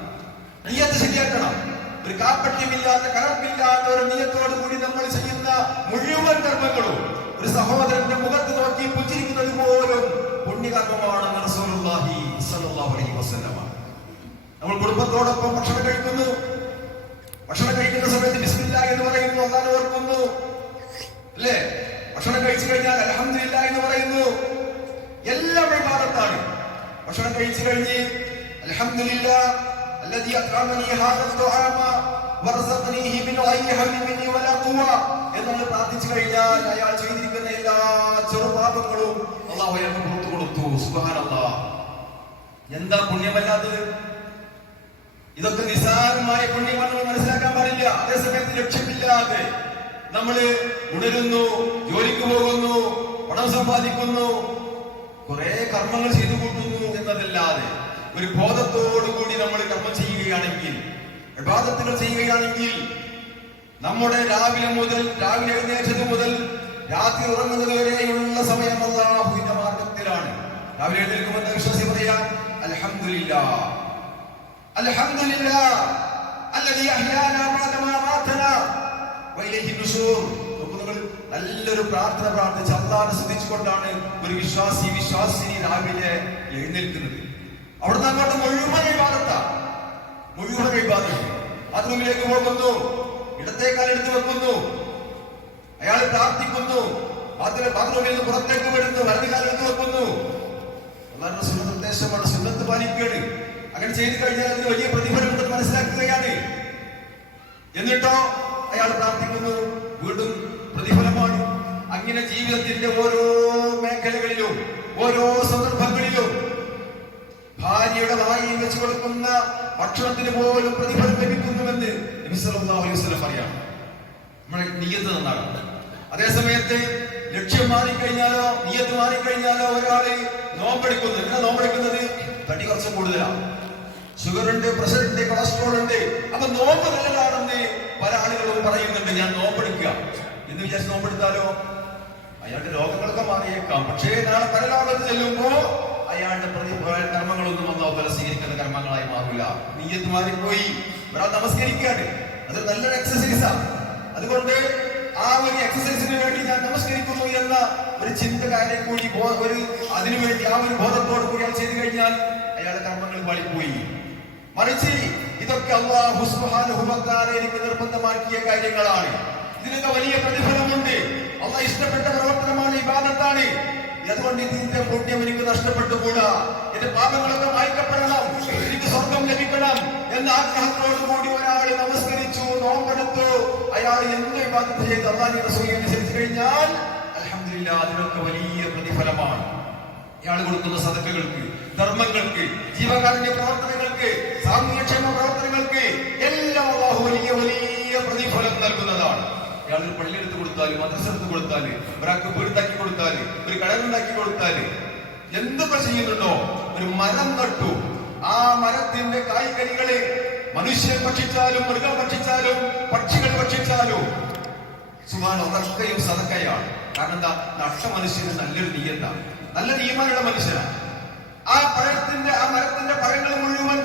നിയ്യത്ത് ശരിയാക്കണം. ഒരു കാപ്പട്യമില്ലാത്ത, കലർപ്പില്ലാത്ത ഒരു നിയ്യത്തോടു കൂടി നമ്മൾ ചെയ്യുന്ന മുഴുവൻ കർമ്മങ്ങളും ഒരു സഹോദരന്റെ മുഖത്ത് നോക്കി പുഞ്ചിരിക്കുന്നത് പോലും പുണ്യകർമ്മമാണെന്ന് റസൂലുള്ളാഹി സ്വല്ലല്ലാഹു അലൈഹി വസല്ലം. നമ്മൾ കുടുംബത്തോടൊപ്പം ഭക്ഷണം കഴിക്കുന്നു, ഭക്ഷണം കഴിക്കുന്ന സമയത്ത് ബിസ്മില്ലാഹി എന്ന് പറയുന്നു, അല്ലാഹുവിനെ ഓർക്കുന്നു, അല്ലേ? ഭക്ഷണം കഴിച്ചു കഴിഞ്ഞാൽ അൽഹംദുലില്ലാഹ് എന്ന് പറയുന്നു. എല്ലാം ഇബാദത്താണ്. ഭക്ഷണം കഴിച്ചു കഴിഞ്ഞ് അൽഹംദുലില്ലാഹ് അല്ലദീ അത്അമനി ഹാദാ തുആമ വറസഖനീഹി മിൻ ഗൈരി ഹൗലിൻ മിന്നി വലാ ഖുവ എന്ന് പ്രാർത്ഥിച്ചു കഴിഞ്ഞാൽ അയാൾ ചെയ്തിരിക്കുന്ന എല്ലാ ചെറുപാപങ്ങളും അല്ലാഹു അയാൾക്ക് പുറത്തു കൊടുത്തു. സുബ്ഹാനല്ലാഹ്, എന്താ പുണ്യമല്ലാത്തത്? ഇതൊക്കെ നിസ്സാരമായ പുണ്യമാണെന്ന് മനസ്സിലാക്കാൻ പാടില്ല. അതേസമയത്ത് ലക്ഷ്യമില്ലാതെ നമ്മള് ഉണരുന്നു, ജോലിക്ക് പോകുന്നു, പണം സമ്പാദിക്കുന്നു, കുറെ കർമ്മങ്ങൾ ചെയ്തു കൂട്ടുന്നു എന്നതല്ലാതെ ഒരു ബോധത്തോടു കൂടി നമ്മൾ കർമ്മം ചെയ്യുകയാണെങ്കിൽ, ഇബാദത്തുകൾ ചെയ്യുകയാണെങ്കിൽ, നമ്മുടെ രാവിലെ എഴുന്നേറ്റത് മുതൽ രാത്രി ഉറങ്ങുന്നത് വരെയുള്ള സമയം അല്ലാഹുവിന്റെ മാർഗത്തിലാണ്. രാവിലെ എഴുന്നേൽക്കുമ്പോൾ വിശ്വാസി പറയാം അൽഹംദുലില്ലാഹ്, അൽഹംദുലില്ലാഹ് അല്ലദീ അഹ്യാനാ ബഅദമാ മാതനാ വഇലൈഹി നുശൂർ. നല്ലൊരു പ്രാർത്ഥന പ്രാർത്ഥിച്ച് അല്ലാഹുവിനെ സ്തുതിച്ചുകൊണ്ടാണ് ഒരു വിശ്വാസിനി രാവിലെ എഴുന്നേൽക്കുന്നത്. അവിടുന്ന് അങ്ങോട്ട് മുഴുവൻ ഇബാദത്താ, മുഴുവൻ ഇബാദത്ത്. ബാത്റൂമിലേക്ക് പോകുന്നു, ഇടത്തേക്കാൽ എടുത്തു വെക്കുന്നു, അയാൾ പ്രാർത്ഥിക്കുന്നു, ബാത്റൂമിൽ നിന്ന് പുറത്തേക്ക് വരുന്നു, വലതുകാലം എടുത്തു വെക്കുന്നു. അല്ലാഹുവിന്റെ സുന്നത്ത് നിർദ്ദേശമാണ്, സുന്നത്ത് പാലിക്കുകയാണ്. അങ്ങനെ ചെയ്തു കഴിഞ്ഞാൽ അതിന് വലിയ പ്രതിഫലം ഉണ്ടെന്ന് മനസ്സിലാക്കുകയാണ്. എന്നിട്ടോ അയാൾ പ്രാർത്ഥിക്കുന്നു, വീണ്ടും പ്രതിഫലമാണ്. അങ്ങനെ ജീവിതത്തിന്റെ ഓരോ മേഖലകളിലും ഓരോ സന്ദർഭങ്ങളിലും ഭാര്യയുടെ വായിൽ വെച്ച് കൊടുക്കുന്ന ഭക്ഷണത്തിന് പോലും പ്രതിഫലം ലഭിക്കുന്നുവെന്ന് നബി സല്ലല്ലാഹു അലൈഹി വസല്ലം പറയാം. നമ്മുടെ നിയ്യത്ത് നന്നാകണം. അതേസമയത്ത് ലക്ഷ്യം മാറിക്കഴിഞ്ഞാലോ നിയത്ത് മാറിക്കഴിഞ്ഞാലോ ഒരാള് നോമ്പെടുക്കുന്നു. എന്താ നോമ്പെടുക്കുന്നത്? തടി കുറച്ച് കൂടുതലാണ്, ഷുഗർ ഉണ്ട്, പ്രഷർ ഉണ്ട്, കൊളസ്ട്രോൾ ഉണ്ട്. അപ്പൊ നോമ്പ് നല്ലതാണെന്ന് പല ആളുകളും പറയുന്നുണ്ട്. ഞാൻ നോമ്പെടുക്കുക എന്ന് വിചാരിച്ച് നോമ്പെടുത്താലോ അയാളുടെ രോഗങ്ങളൊക്കെ മാറിയേക്കാം. പക്ഷേ നാളെ പരലോകത്ത് ചെല്ലുമ്പോ അയാളുടെ കർമ്മങ്ങളൊന്നും അല്ലാഹു തആല സ്വീകരിക്കുന്ന കർമ്മങ്ങളായി മാറില്ല. നിയ്യത്ത് മാറിപ്പോയി. ഒരാൾ നമസ്കരിക്കാണ്, അതൊരു നല്ലൊരു എക്സസൈസാണ്. അതുകൊണ്ട് ആ ഒരു എക്സസൈസിന് വേണ്ടി ഞാൻ നമസ്കരിക്കുന്നു എന്ന ഒരു ചിന്തകാരെ കൂടി അതിനുവേണ്ടി ആ ഒരു ബോധത്തോട് കൂടി അയാൾ ചെയ്തു കഴിഞ്ഞാൽ അയാളുടെ കർമ്മങ്ങൾ പാളിപ്പോയി. മറിച്ച് ഇതൊക്കെ അല്ലാഹു സുബ്ഹാനഹു വ തആല എനിക്ക് നിർബന്ധമാക്കിയ കാര്യങ്ങളാണ്. ഇതിനൊക്കെ വലിയ പ്രതിഫലമുണ്ട്. അല്ലാഹ് ഇഷ്ടപ്പെട്ട പ്രവർത്തനമാണ്, ഇബാദത്താണ്. അതുകൊണ്ട് ഇതിന്റെ പുണ്യം എനിക്ക് നഷ്ടപ്പെട്ടുകൂടാ. എന്റെ പാപങ്ങളൊക്കെ മായ്ക്കപ്പെടണം, എനിക്ക് സ്വർഗം ലഭിക്കണം എന്ന ആഗ്രഹത്തോടു കൂടി ഒരാൾ നമസ്കരിച്ചു, നോമ്പെടുത്തു, അയാൾ എന്ത് ഇബാദത്ത് ചെയ്ത് അല്ലാഹുവിന്റെ റസൂലിനെ അനുസരിച്ച് കഴിഞ്ഞാൽ അൽഹംദുലില്ലാഹ് അതിനൊക്കെ വലിയ പ്രതിഫലമാണ്. ഇയാൾ കൊടുക്കുന്ന സദഖകൾക്ക്, ധർമ്മങ്ങൾക്ക്, ജീവകാരുണ്യ പ്രവർത്തനങ്ങൾക്ക്, സാമൂഹ്യക്ഷേമ പ്രവർത്തനങ്ങൾക്ക് എല്ലാം അല്ലാഹു വലിയ വലിയ പ്രതിഫലം നൽകുന്നതാണ്. ഇയാൾ ഒരു പള്ളി എടുത്ത് കൊടുത്താല്, മദ്രസ എടുത്ത് കൊടുത്താല്, ഒരാൾക്ക് വീടുണ്ടാക്കി കൊടുത്താല്, ഒരു കടലുണ്ടാക്കി കൊടുത്താല്, എന്തൊക്കെ ചെയ്യുന്നുണ്ടോ? ഒരു മരം നട്ടു, ആ മരത്തിന്റെ കായ്കനികള് മനുഷ്യൻ ഭക്ഷിച്ചാലും മൃഗം ഭക്ഷിച്ചാലും പക്ഷികൾ ഭക്ഷിച്ചാലും സുബ്ഹാനല്ലാഹ് അതൊക്കെയും സദഖയാണ്. കാരണം എന്താ? നട്ട മനുഷ്യന് നല്ലൊരു നിയ്യത്താണ്, നല്ല ഈമാനുള്ള മനുഷ്യനാണ്. ആ മരത്തിന്റെ പഴങ്ങൾ മുഴുവൻ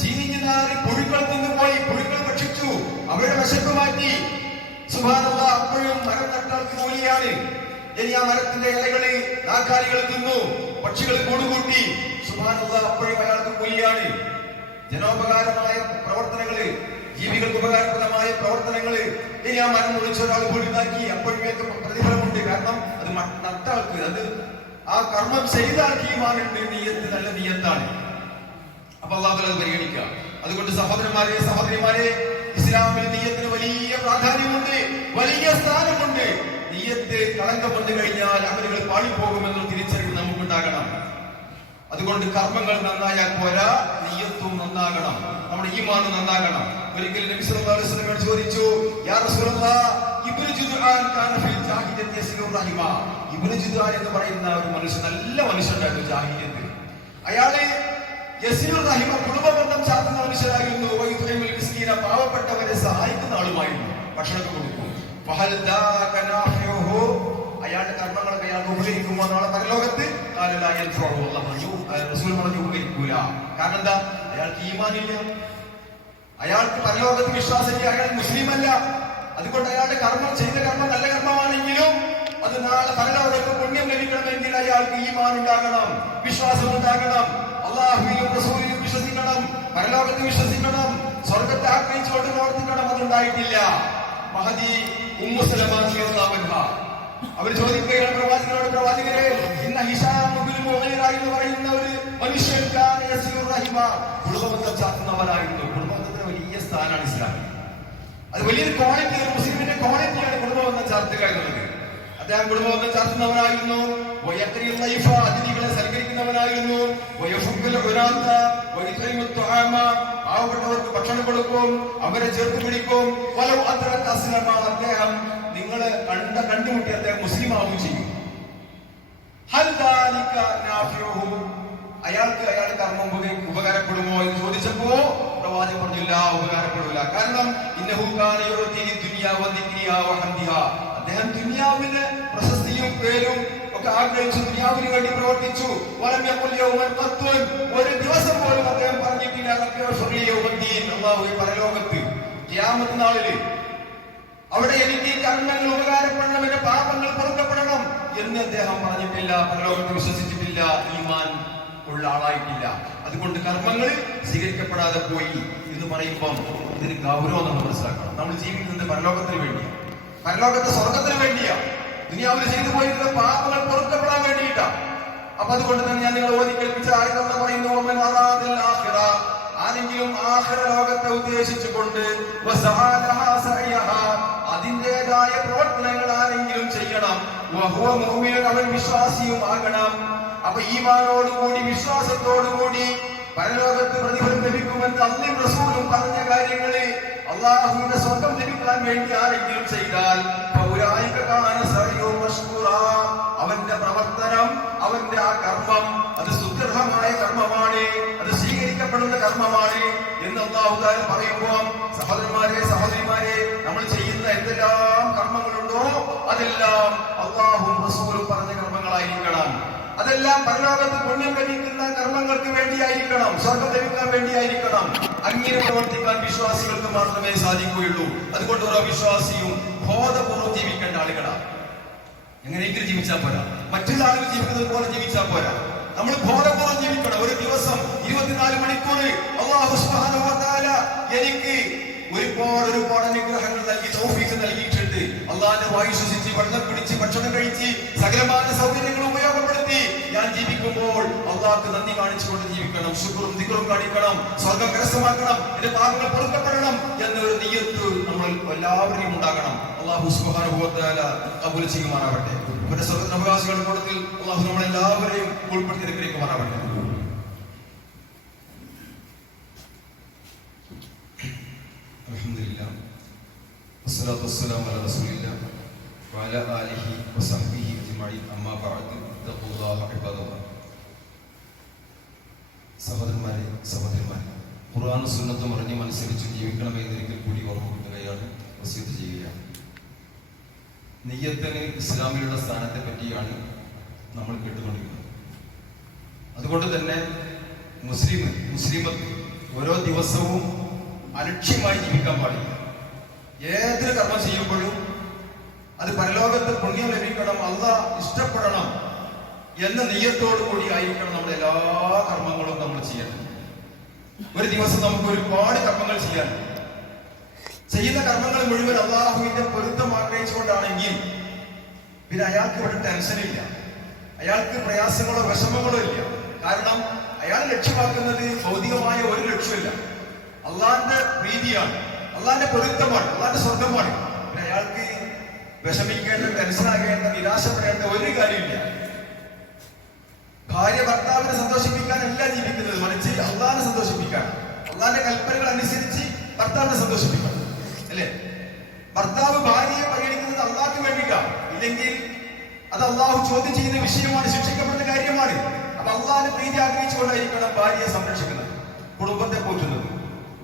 ചീഞ്ഞു നാറി പുഴുക്കൾ തിന്നുപോയി, പുഴുക്കൾ ഭക്ഷിച്ചു, അവരുടെ വിശപ്പ് മാറ്റി. സുബ്ഹാനല്ലാഹ് അപ്പോഴും മരം നട്ടാൾക്ക് കൂലിയാണ്. ഇനി ആ മരത്തിന്റെ ഇലകള് നാക്കാലികൾ തിന്നു, പക്ഷികൾ കൂടുകൂട്ടി, സുബ്ഹാനല്ലാഹ് അപ്പോഴും അയാൾക്ക് കൂലിയാണ്. ജനോപകാരമായ പ്രവർത്തനങ്ങള്, ജീവികൾക്ക് ഉപകാരപ്രദമായ പ്രവർത്തനങ്ങള്, ഇനി ആ മരം മുറിച്ച ഒരാൾ വീടുണ്ടാക്കി, അപ്പോഴേക്ക് പ്രതിഫലമുണ്ട്. കാരണം അത് നട്ട ആൾക്ക്, അത് ആ കർമ്മം ചെയ്ത ആൾക്ക് ഈമാനുണ്ട്, നിയ്യത്ത് നല്ല നിയ്യത്താണ്. അപ്പൊ അല്ലാഹു തആല അത് പരിഗണിക്കുക. അതുകൊണ്ട് സഹോദരന്മാരെ, സഹോദരിമാരെ, ഇസ്ലാമിൽ നിയ്യത്തിന് വലിയ പ്രാധാന്യമുണ്ട്, വലിയ സ്ഥാനമുണ്ട്. നിയ്യത്ത് കളങ്കം വന്നു കഴിഞ്ഞാൽ അമലുകൾ പാളിപ്പോകുമെന്നുള്ള തിരിച്ചറിവ് നമുക്കുണ്ടാകണം. അതുകൊണ്ട് കർമ്മങ്ങൾ നന്നായാൽ പോരാ, നിയ്യത്തും നന്നാകണം, നമ്മുടെ ഈമാനും നന്നാകണം. ഒരിക്കൽ നബി സല്ലല്ലാഹു അലൈഹി വസല്ലം ചോദിച്ചു, യാ റസൂലല്ലാഹ്, ഇബ്നു ജുദ്ആൻ കാന ഫിൽ ജാഹിലിയ്യത്തി യസ്ലു റഹിമ. ഇബ്നു ജുദ്ആൻ എന്ന് പറയുന്ന ഒരു മനുഷ്യൻ, നല്ല മനുഷ്യനായിരുന്നു ജാഹിലിയ്യത്തിൽ. അയാള് യസ്ലു റഹിമ, കുടുംബബന്ധം ചാർത്തുന്ന മനുഷ്യനായിരുന്നു. വയുത്ഇമുൽ മിസ്കീന, പാവപ്പെട്ടവരെ സഹായിക്കുന്ന ആളുമായിരുന്നു, ഭക്ഷണമൊക്കെ കൊടുക്കും. ഫഹൽ ദാക നാഫിഉഹു, അയാളുടെ കർമ്മങ്ങളൊക്കെ അയാൾക്ക് ഉപകരിക്കുമോ നാളെ പരലോകത്ത്? റസൂൽ പറഞ്ഞു ഉപകരിക്കൂല. കാരണം എന്താ? അയാൾക്ക് ഈമാനില്ല, അയാൾക്ക് പരലോകത്ത് വിശ്വാസമില്ല, അയാൾ മുസ്ലിം അല്ല. അതുകൊണ്ട് അയാളുടെ ചെയ്ത കർമ്മം നല്ല കർമ്മമാണെങ്കിലും അത് നാളെ പരലോകത്ത് പുണ്യം ലഭിക്കണമെങ്കിൽ അയാൾക്ക് ഈമാൻ ഉണ്ടാകണം, വിശ്വാസം ഉണ്ടാകണം, അല്ലാഹുവിലും റസൂലിലും വിശ്വസിക്കണം, പരലോകത്ത് വിശ്വസിക്കണം, സ്വർഗത്തെ ആഗ്രഹിച്ചുകൊണ്ട് പ്രവർത്തിക്കണം. അതുണ്ടായിട്ടില്ല. മഹദി ഉമ്മു സലമ റളിയല്ലാഹു അൻഹാ അവർ ചോദിക്കുകയാണ് പ്രവാചകനോട്, പ്രവാചകരെ, ഇന്ന ഹിശാം ഇബ്നു മുഗീറ എന്ന് പറയുന്ന ഒരു മനുഷ്യൻ കാന യസ്ലു റഹിമ, കുടുംബബന്ധം ചാർത്തുന്നവനായിരുന്നു. കുടുംബബന്ധത്തിന് വലിയ സ്ഥാനമാണ് ഇസ്ലാമിൽ. അത് വലിയൊരു ക്വാളിറ്റി, ഒരു മുസ്ലിമിന്റെ ക്വാളിറ്റിയാണ് കുടുംബബന്ധം ചാർത്തുക എന്നുള്ളത്. അദ്ദേഹം കുടുംബബന്ധം ചാർത്തുന്നവനായിരുന്നു. അതിഥികളെ സൽക്കരിക്കുന്നവനായിരുന്നു. പാവപ്പെട്ടവർക്ക് ഭക്ഷണം കൊടുക്കും, അവരെ ചേർത്ത് പിടിക്കും. അദ്ദേഹം നിങ്ങളെ കണ്ടുമുട്ടി അദ്ദേഹം മുസ്ലിം ആവുകയും ചെയ്യും. അയാൾക്ക് അയാളുടെ കർമ്മം ഉപകാരപ്പെടുമോ എന്ന് ചോദിച്ചപ്പോ പ്രവാചകൻ പറഞ്ഞില്ല, ഉപകാരപ്പെടില്ല. കാരണം അദ്ദേഹം ദുനിയാവിലെ പ്രശസ്തിയും പേരും ഒക്കെ ആഗ്രഹിച്ചു, ദുനിയാവിന് വേണ്ടി പ്രവർത്തിച്ചു. ഒരു ദിവസം പോലും അദ്ദേഹം പറഞ്ഞിട്ടില്ല അല്ലാഹുവേ പരലോകത്ത് ഖിയാമത്ത് നാളില് അവിടെ എനിക്ക് കർമ്മങ്ങൾ ഉപകാരപ്പെടണം, എന്റെ പാപങ്ങൾ പൊറുക്കപ്പെടണം എന്ന് അദ്ദേഹം പറഞ്ഞിട്ടില്ല. പരലോകത്ത് വിശ്വസിച്ചിട്ടില്ല, ഈമാൻ ഉള്ള ആളായിട്ടില്ല. അതുകൊണ്ട് കർമ്മങ്ങൾ സ്വീകരിക്കപ്പെടാതെ പോയി എന്ന് പറയുമ്പം ഇതിന് ഗൗരവം നമ്മൾ മനസ്സിലാക്കണം. നമ്മൾ ജീവിക്കുന്നത് പരലോകത്തിന് വേണ്ടിയാണ്, പരലോകത്തെ സ്വർഗത്തിന് വേണ്ടിയാ. ദുനിയാവിൽ ചെയ്തു പോയിരുന്ന പാപങ്ങൾ പൊറുക്കപ്പെടാൻ വേണ്ടിയിട്ടാ. അപ്പൊ അതുകൊണ്ട് തന്നെ ഞാൻ നിങ്ങൾ ഓതി കേൾപ്പിച്ച ആയതെന്ന് പറയുന്നു, ആരെങ്കിലും ആഖിറ ലോകത്തെ ഉദ്ദേശിച്ചുകൊണ്ട് അതിൻ്റെതായ പ്രവർത്തനങ്ങൾ ആരെങ്കിലും ചെയ്യണം, അവൻ വിശ്വാസിയും ആകണം. അപ്പൊ ഈമാനോടുകൂടി വിശ്വാസത്തോടുകൂടി പരലോകത്ത് പ്രതിഫലം ലഭിക്കുമെന്ന് അല്ലാഹുവും റസൂലും പറഞ്ഞ കാര്യങ്ങള് അള്ളാഹുവിന്റെ സ്വർഗം ലഭിക്കാൻ വേണ്ടി ആരെങ്കിലും ചെയ്താൽ അവന്റെ പ്രവർത്തനം, അവന്റെ ആ കർമ്മം അത് സുദൃഢമായ കർമ്മമാണ്, അത് സ്വീകരിക്കപ്പെടുന്ന കർമ്മമാണ് എന്ന് അല്ലാഹു തആല പറയുമ്പോൾ സഹോദരന്മാരെ സഹോദരിമാരെ, നമ്മൾ ചെയ്യുന്ന എന്തെല്ലാം കർമ്മങ്ങളുണ്ടോ അതെല്ലാം അല്ലാഹുവും റസൂലും പറഞ്ഞ കർമ്മങ്ങളായിരിക്കണം. അതെല്ലാം പരലോകത്ത് പുണ്യം ലഭിക്കുന്ന കർമ്മങ്ങൾക്ക് വേണ്ടിയായിരിക്കണം, സ്വർഗം ലഭിക്കാൻ വേണ്ടിയായിരിക്കണം. അങ്ങനെ പ്രവർത്തിക്കാൻ വിശ്വാസികൾക്ക് മാത്രമേ സാധിക്കുകയുള്ളൂ. അതുകൊണ്ട് ഓരോ വിശ്വാസിയും ബോധപൂർവ്വം ജീവിക്കേണ്ട ആളുകളാണ്. എങ്ങനെയെങ്കിലും ജീവിച്ചാൽ പോരാ, മറ്റുള്ള ആളുകൾ ജീവിക്കുന്നത് പോലെ ജീവിച്ചാൽ പോരാ. നമ്മൾ ബോധപൂർവ്വം ജീവിക്കണം. ഒരു ദിവസം 24 മണിക്കൂർ അല്ലാഹു സുബ്ഹാനഹു വ തആല എനിക്ക് ഒരുപാട് അനുഗ്രഹങ്ങൾ നൽകി, തൗഫീഖ് നൽകിയിട്ടുണ്ട്. അള്ളാഹിന്റെ വായു ശ്വസിച്ച്, വെള്ളം കുടിച്ച്, ഭക്ഷണം കഴിച്ച്, സകലമായ സൗകര്യങ്ങൾ ഉപയോഗപ്പെടുത്തി ഞാൻ ജീവിക്കുമ്പോൾ അള്ളാഹ്ക്ക് നന്ദി കാണിച്ചുകൊണ്ട് ജീവിക്കണം, ശുക്റും ദിക്റും കാണിക്കണം, സ്വർഗം കരസ്ഥമാക്കണം, എന്റെ പാപങ്ങൾ പൊറുക്കപ്പെടണം എന്നൊരു നിയ്യത്ത് നമ്മൾ എല്ലാവരെയും ഉണ്ടാകണം. അല്ലാഹു സുബ്ഹാനഹു വ തആല ഖബൂൽ ചെയ്യുമാറാവട്ടെ. അവന്റെ സ്വർഗ്ഗ അവകാശികളുടെ കൂട്ടത്തിൽ അല്ലാഹു നമ്മളെല്ലാവരെയും ഉൾപ്പെടുത്തി അനുഗ്രഹിക്കുമാറാവട്ടെ. അൽഹംദുലില്ലാഹ് വസ്സലാത്തു വസ്സലാമു അലാ റസൂലില്ലാഹ് വഅലാ ആലിഹി വസഹ്ബിഹി അജ്മഈൻ. അമ്മാ ബഅദ് തഖുല്ലാഹ ഇബാദല്ലാഹ്. സഹോദരന്മാരെ സഹോദരിമാരെ, ഖുർആനും സുന്നത്തും അറിഞ്ഞും അനുസരിച്ച് ജീവിക്കണമെന്ന് ഒരിക്കൽ കൂടി ഓർമ്മപ്പെടുത്തുകയാണ്, വസിയത്ത് ചെയ്യുകയാണ്. നിയ്യത്തിന് ഇസ്ലാമിലുള്ള സ്ഥാനത്തെ പറ്റിയാണ് നമ്മൾ കേട്ടുകൊണ്ടിരിക്കുന്നത്. അതുകൊണ്ട് തന്നെ മുസ്ലിമത്ത് ഓരോ ദിവസവും അലക്ഷ്യമായി ജീവിക്കാൻ പാടില്ല. ഏതൊരു കർമ്മം ചെയ്യുമ്പോഴും അത് പരലോകത്ത് പുണ്യം ലഭിക്കണം, അല്ലാഹ് ഇഷ്ടപ്പെടണം എന്ന നിയ്യത്തോടു കൂടി ആയിരിക്കണം നമ്മുടെ എല്ലാ കർമ്മങ്ങളും നമ്മൾ ചെയ്യണം. ഒരു ദിവസം നമുക്ക് ഒരുപാട് കർമ്മങ്ങൾ ചെയ്യാൻ, ചെയ്യുന്ന കർമ്മങ്ങൾ മുഴുവൻ അള്ളാഹുവിന്റെ പൊരുത്തം ആഗ്രഹിച്ചുകൊണ്ടാണെങ്കിൽ പിന്നെ അയാൾക്ക് ഇവിടെ ടെൻഷനില്ല, അയാൾക്ക് പ്രയാസങ്ങളോ വിഷമങ്ങളോ ഇല്ല. കാരണം അയാൾ ലക്ഷ്യമാക്കുന്നത് ഭൗതികമായ ഒരു ലക്ഷ്യമില്ല, അള്ളാഹിന്റെ പ്രീതിയാണ്, അള്ളാഹിന്റെ പൊരുത്തമാണ്, അള്ളാഹിന്റെ സ്വർഗമാണ്. പിന്നെ അയാൾക്ക് വിഷമിക്കേണ്ട, ടെൻഷനാകേണ്ട, നിരാശപ്പെടേണ്ട ഒരു കാര്യമില്ല. ഭാര്യ ഭർത്താവിനെ സന്തോഷിപ്പിക്കാനല്ല ജീവിക്കുന്നത്, മറിച്ച് അള്ളാഹിനെ സന്തോഷിപ്പിക്കാൻ, അള്ളാഹിന്റെ കൽപ്പനകൾ അനുസരിച്ച് ഭർത്താവിനെ സന്തോഷിപ്പിക്കണം, അല്ലേ? ഭർത്താവ് ഭാര്യയെ പരിഗണിക്കുന്നത് അള്ളാഹ്ക്ക് വേണ്ടിയിട്ടാണ്, ഇല്ലെങ്കിൽ അത് അള്ളാഹു ചോദ്യം ചെയ്യുന്ന വിഷയമാണ്, ശിക്ഷിക്കപ്പെടുന്ന കാര്യമാണ്. അപ്പൊ അള്ളാഹിന്റെ പ്രീതി ആഗ്രഹിച്ചുകൊണ്ടായിരിക്കണം ഭാര്യയെ സംരക്ഷിക്കുന്നത്, കുടുംബത്തെ പോറ്റുന്നത്,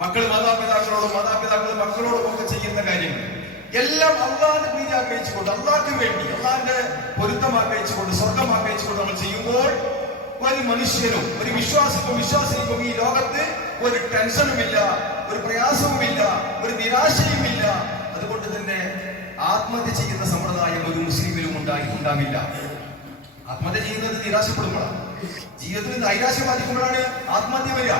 മക്കൾ മാതാപിതാക്കളോടും മാതാപിതാക്കൾ മക്കളോടും ഒക്കെ ചെയ്യുന്ന കാര്യങ്ങൾ എല്ലാം അള്ളാഹിന്റെ പ്രീതി ആഗ്രഹിച്ചുകൊണ്ട്, അള്ളാഹ്ക്ക് വേണ്ടി, അള്ളാഹിന്റെ പൊരുത്തം ആഗ്രഹിച്ചുകൊണ്ട്, സ്വർഗം ആഗ്രഹിച്ചുകൊണ്ട് നമ്മൾ ചെയ്യുമ്പോൾ ഒരു മനുഷ്യനും ഒരു വിശ്വാസിക്കും ഈ ലോകത്ത് ഒരു ടെൻഷനുമില്ല, ഒരു പ്രയാസവുമില്ല, ഒരു നിരാശയുമില്ല. അതുകൊണ്ട് തന്നെ ആത്മഹത്യ ചെയ്യുന്ന സമ്പ്രദായം ഒരു മുസ്ലിമിലും ഉണ്ടാവില്ല. ആത്മഹത്യ ചെയ്യുന്നത് നിരാശപ്പെടുമ്പോഴാണ്, ജീവിതത്തിൽ നൈരാശ്യം ബാധിക്കുമ്പോഴാണ് ആത്മഹത്യ വരിക.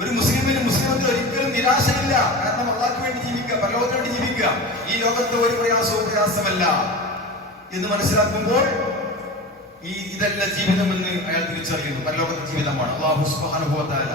ഒരു മുസ്ലിമത്തിൽ ഒരിക്കലും നിരാശയില്ല. കാരണം അള്ളാഹ്ക്ക് വേണ്ടി ജീവിക്കുക, പരലോകത്തിന് വേണ്ടി ജീവിക്കുക. ഈ ലോകത്ത് ഒരു പ്രയാസമല്ല എന്ന് മനസ്സിലാക്കുമ്പോൾ ഇതല്ല ജീവിതമെന്ന് അയാൾ തിരിച്ചറിയുന്നു. പരലോകത്തെ ജീവിതമാണ്. അല്ലാഹു സുബ്ഹാനഹു വ തആല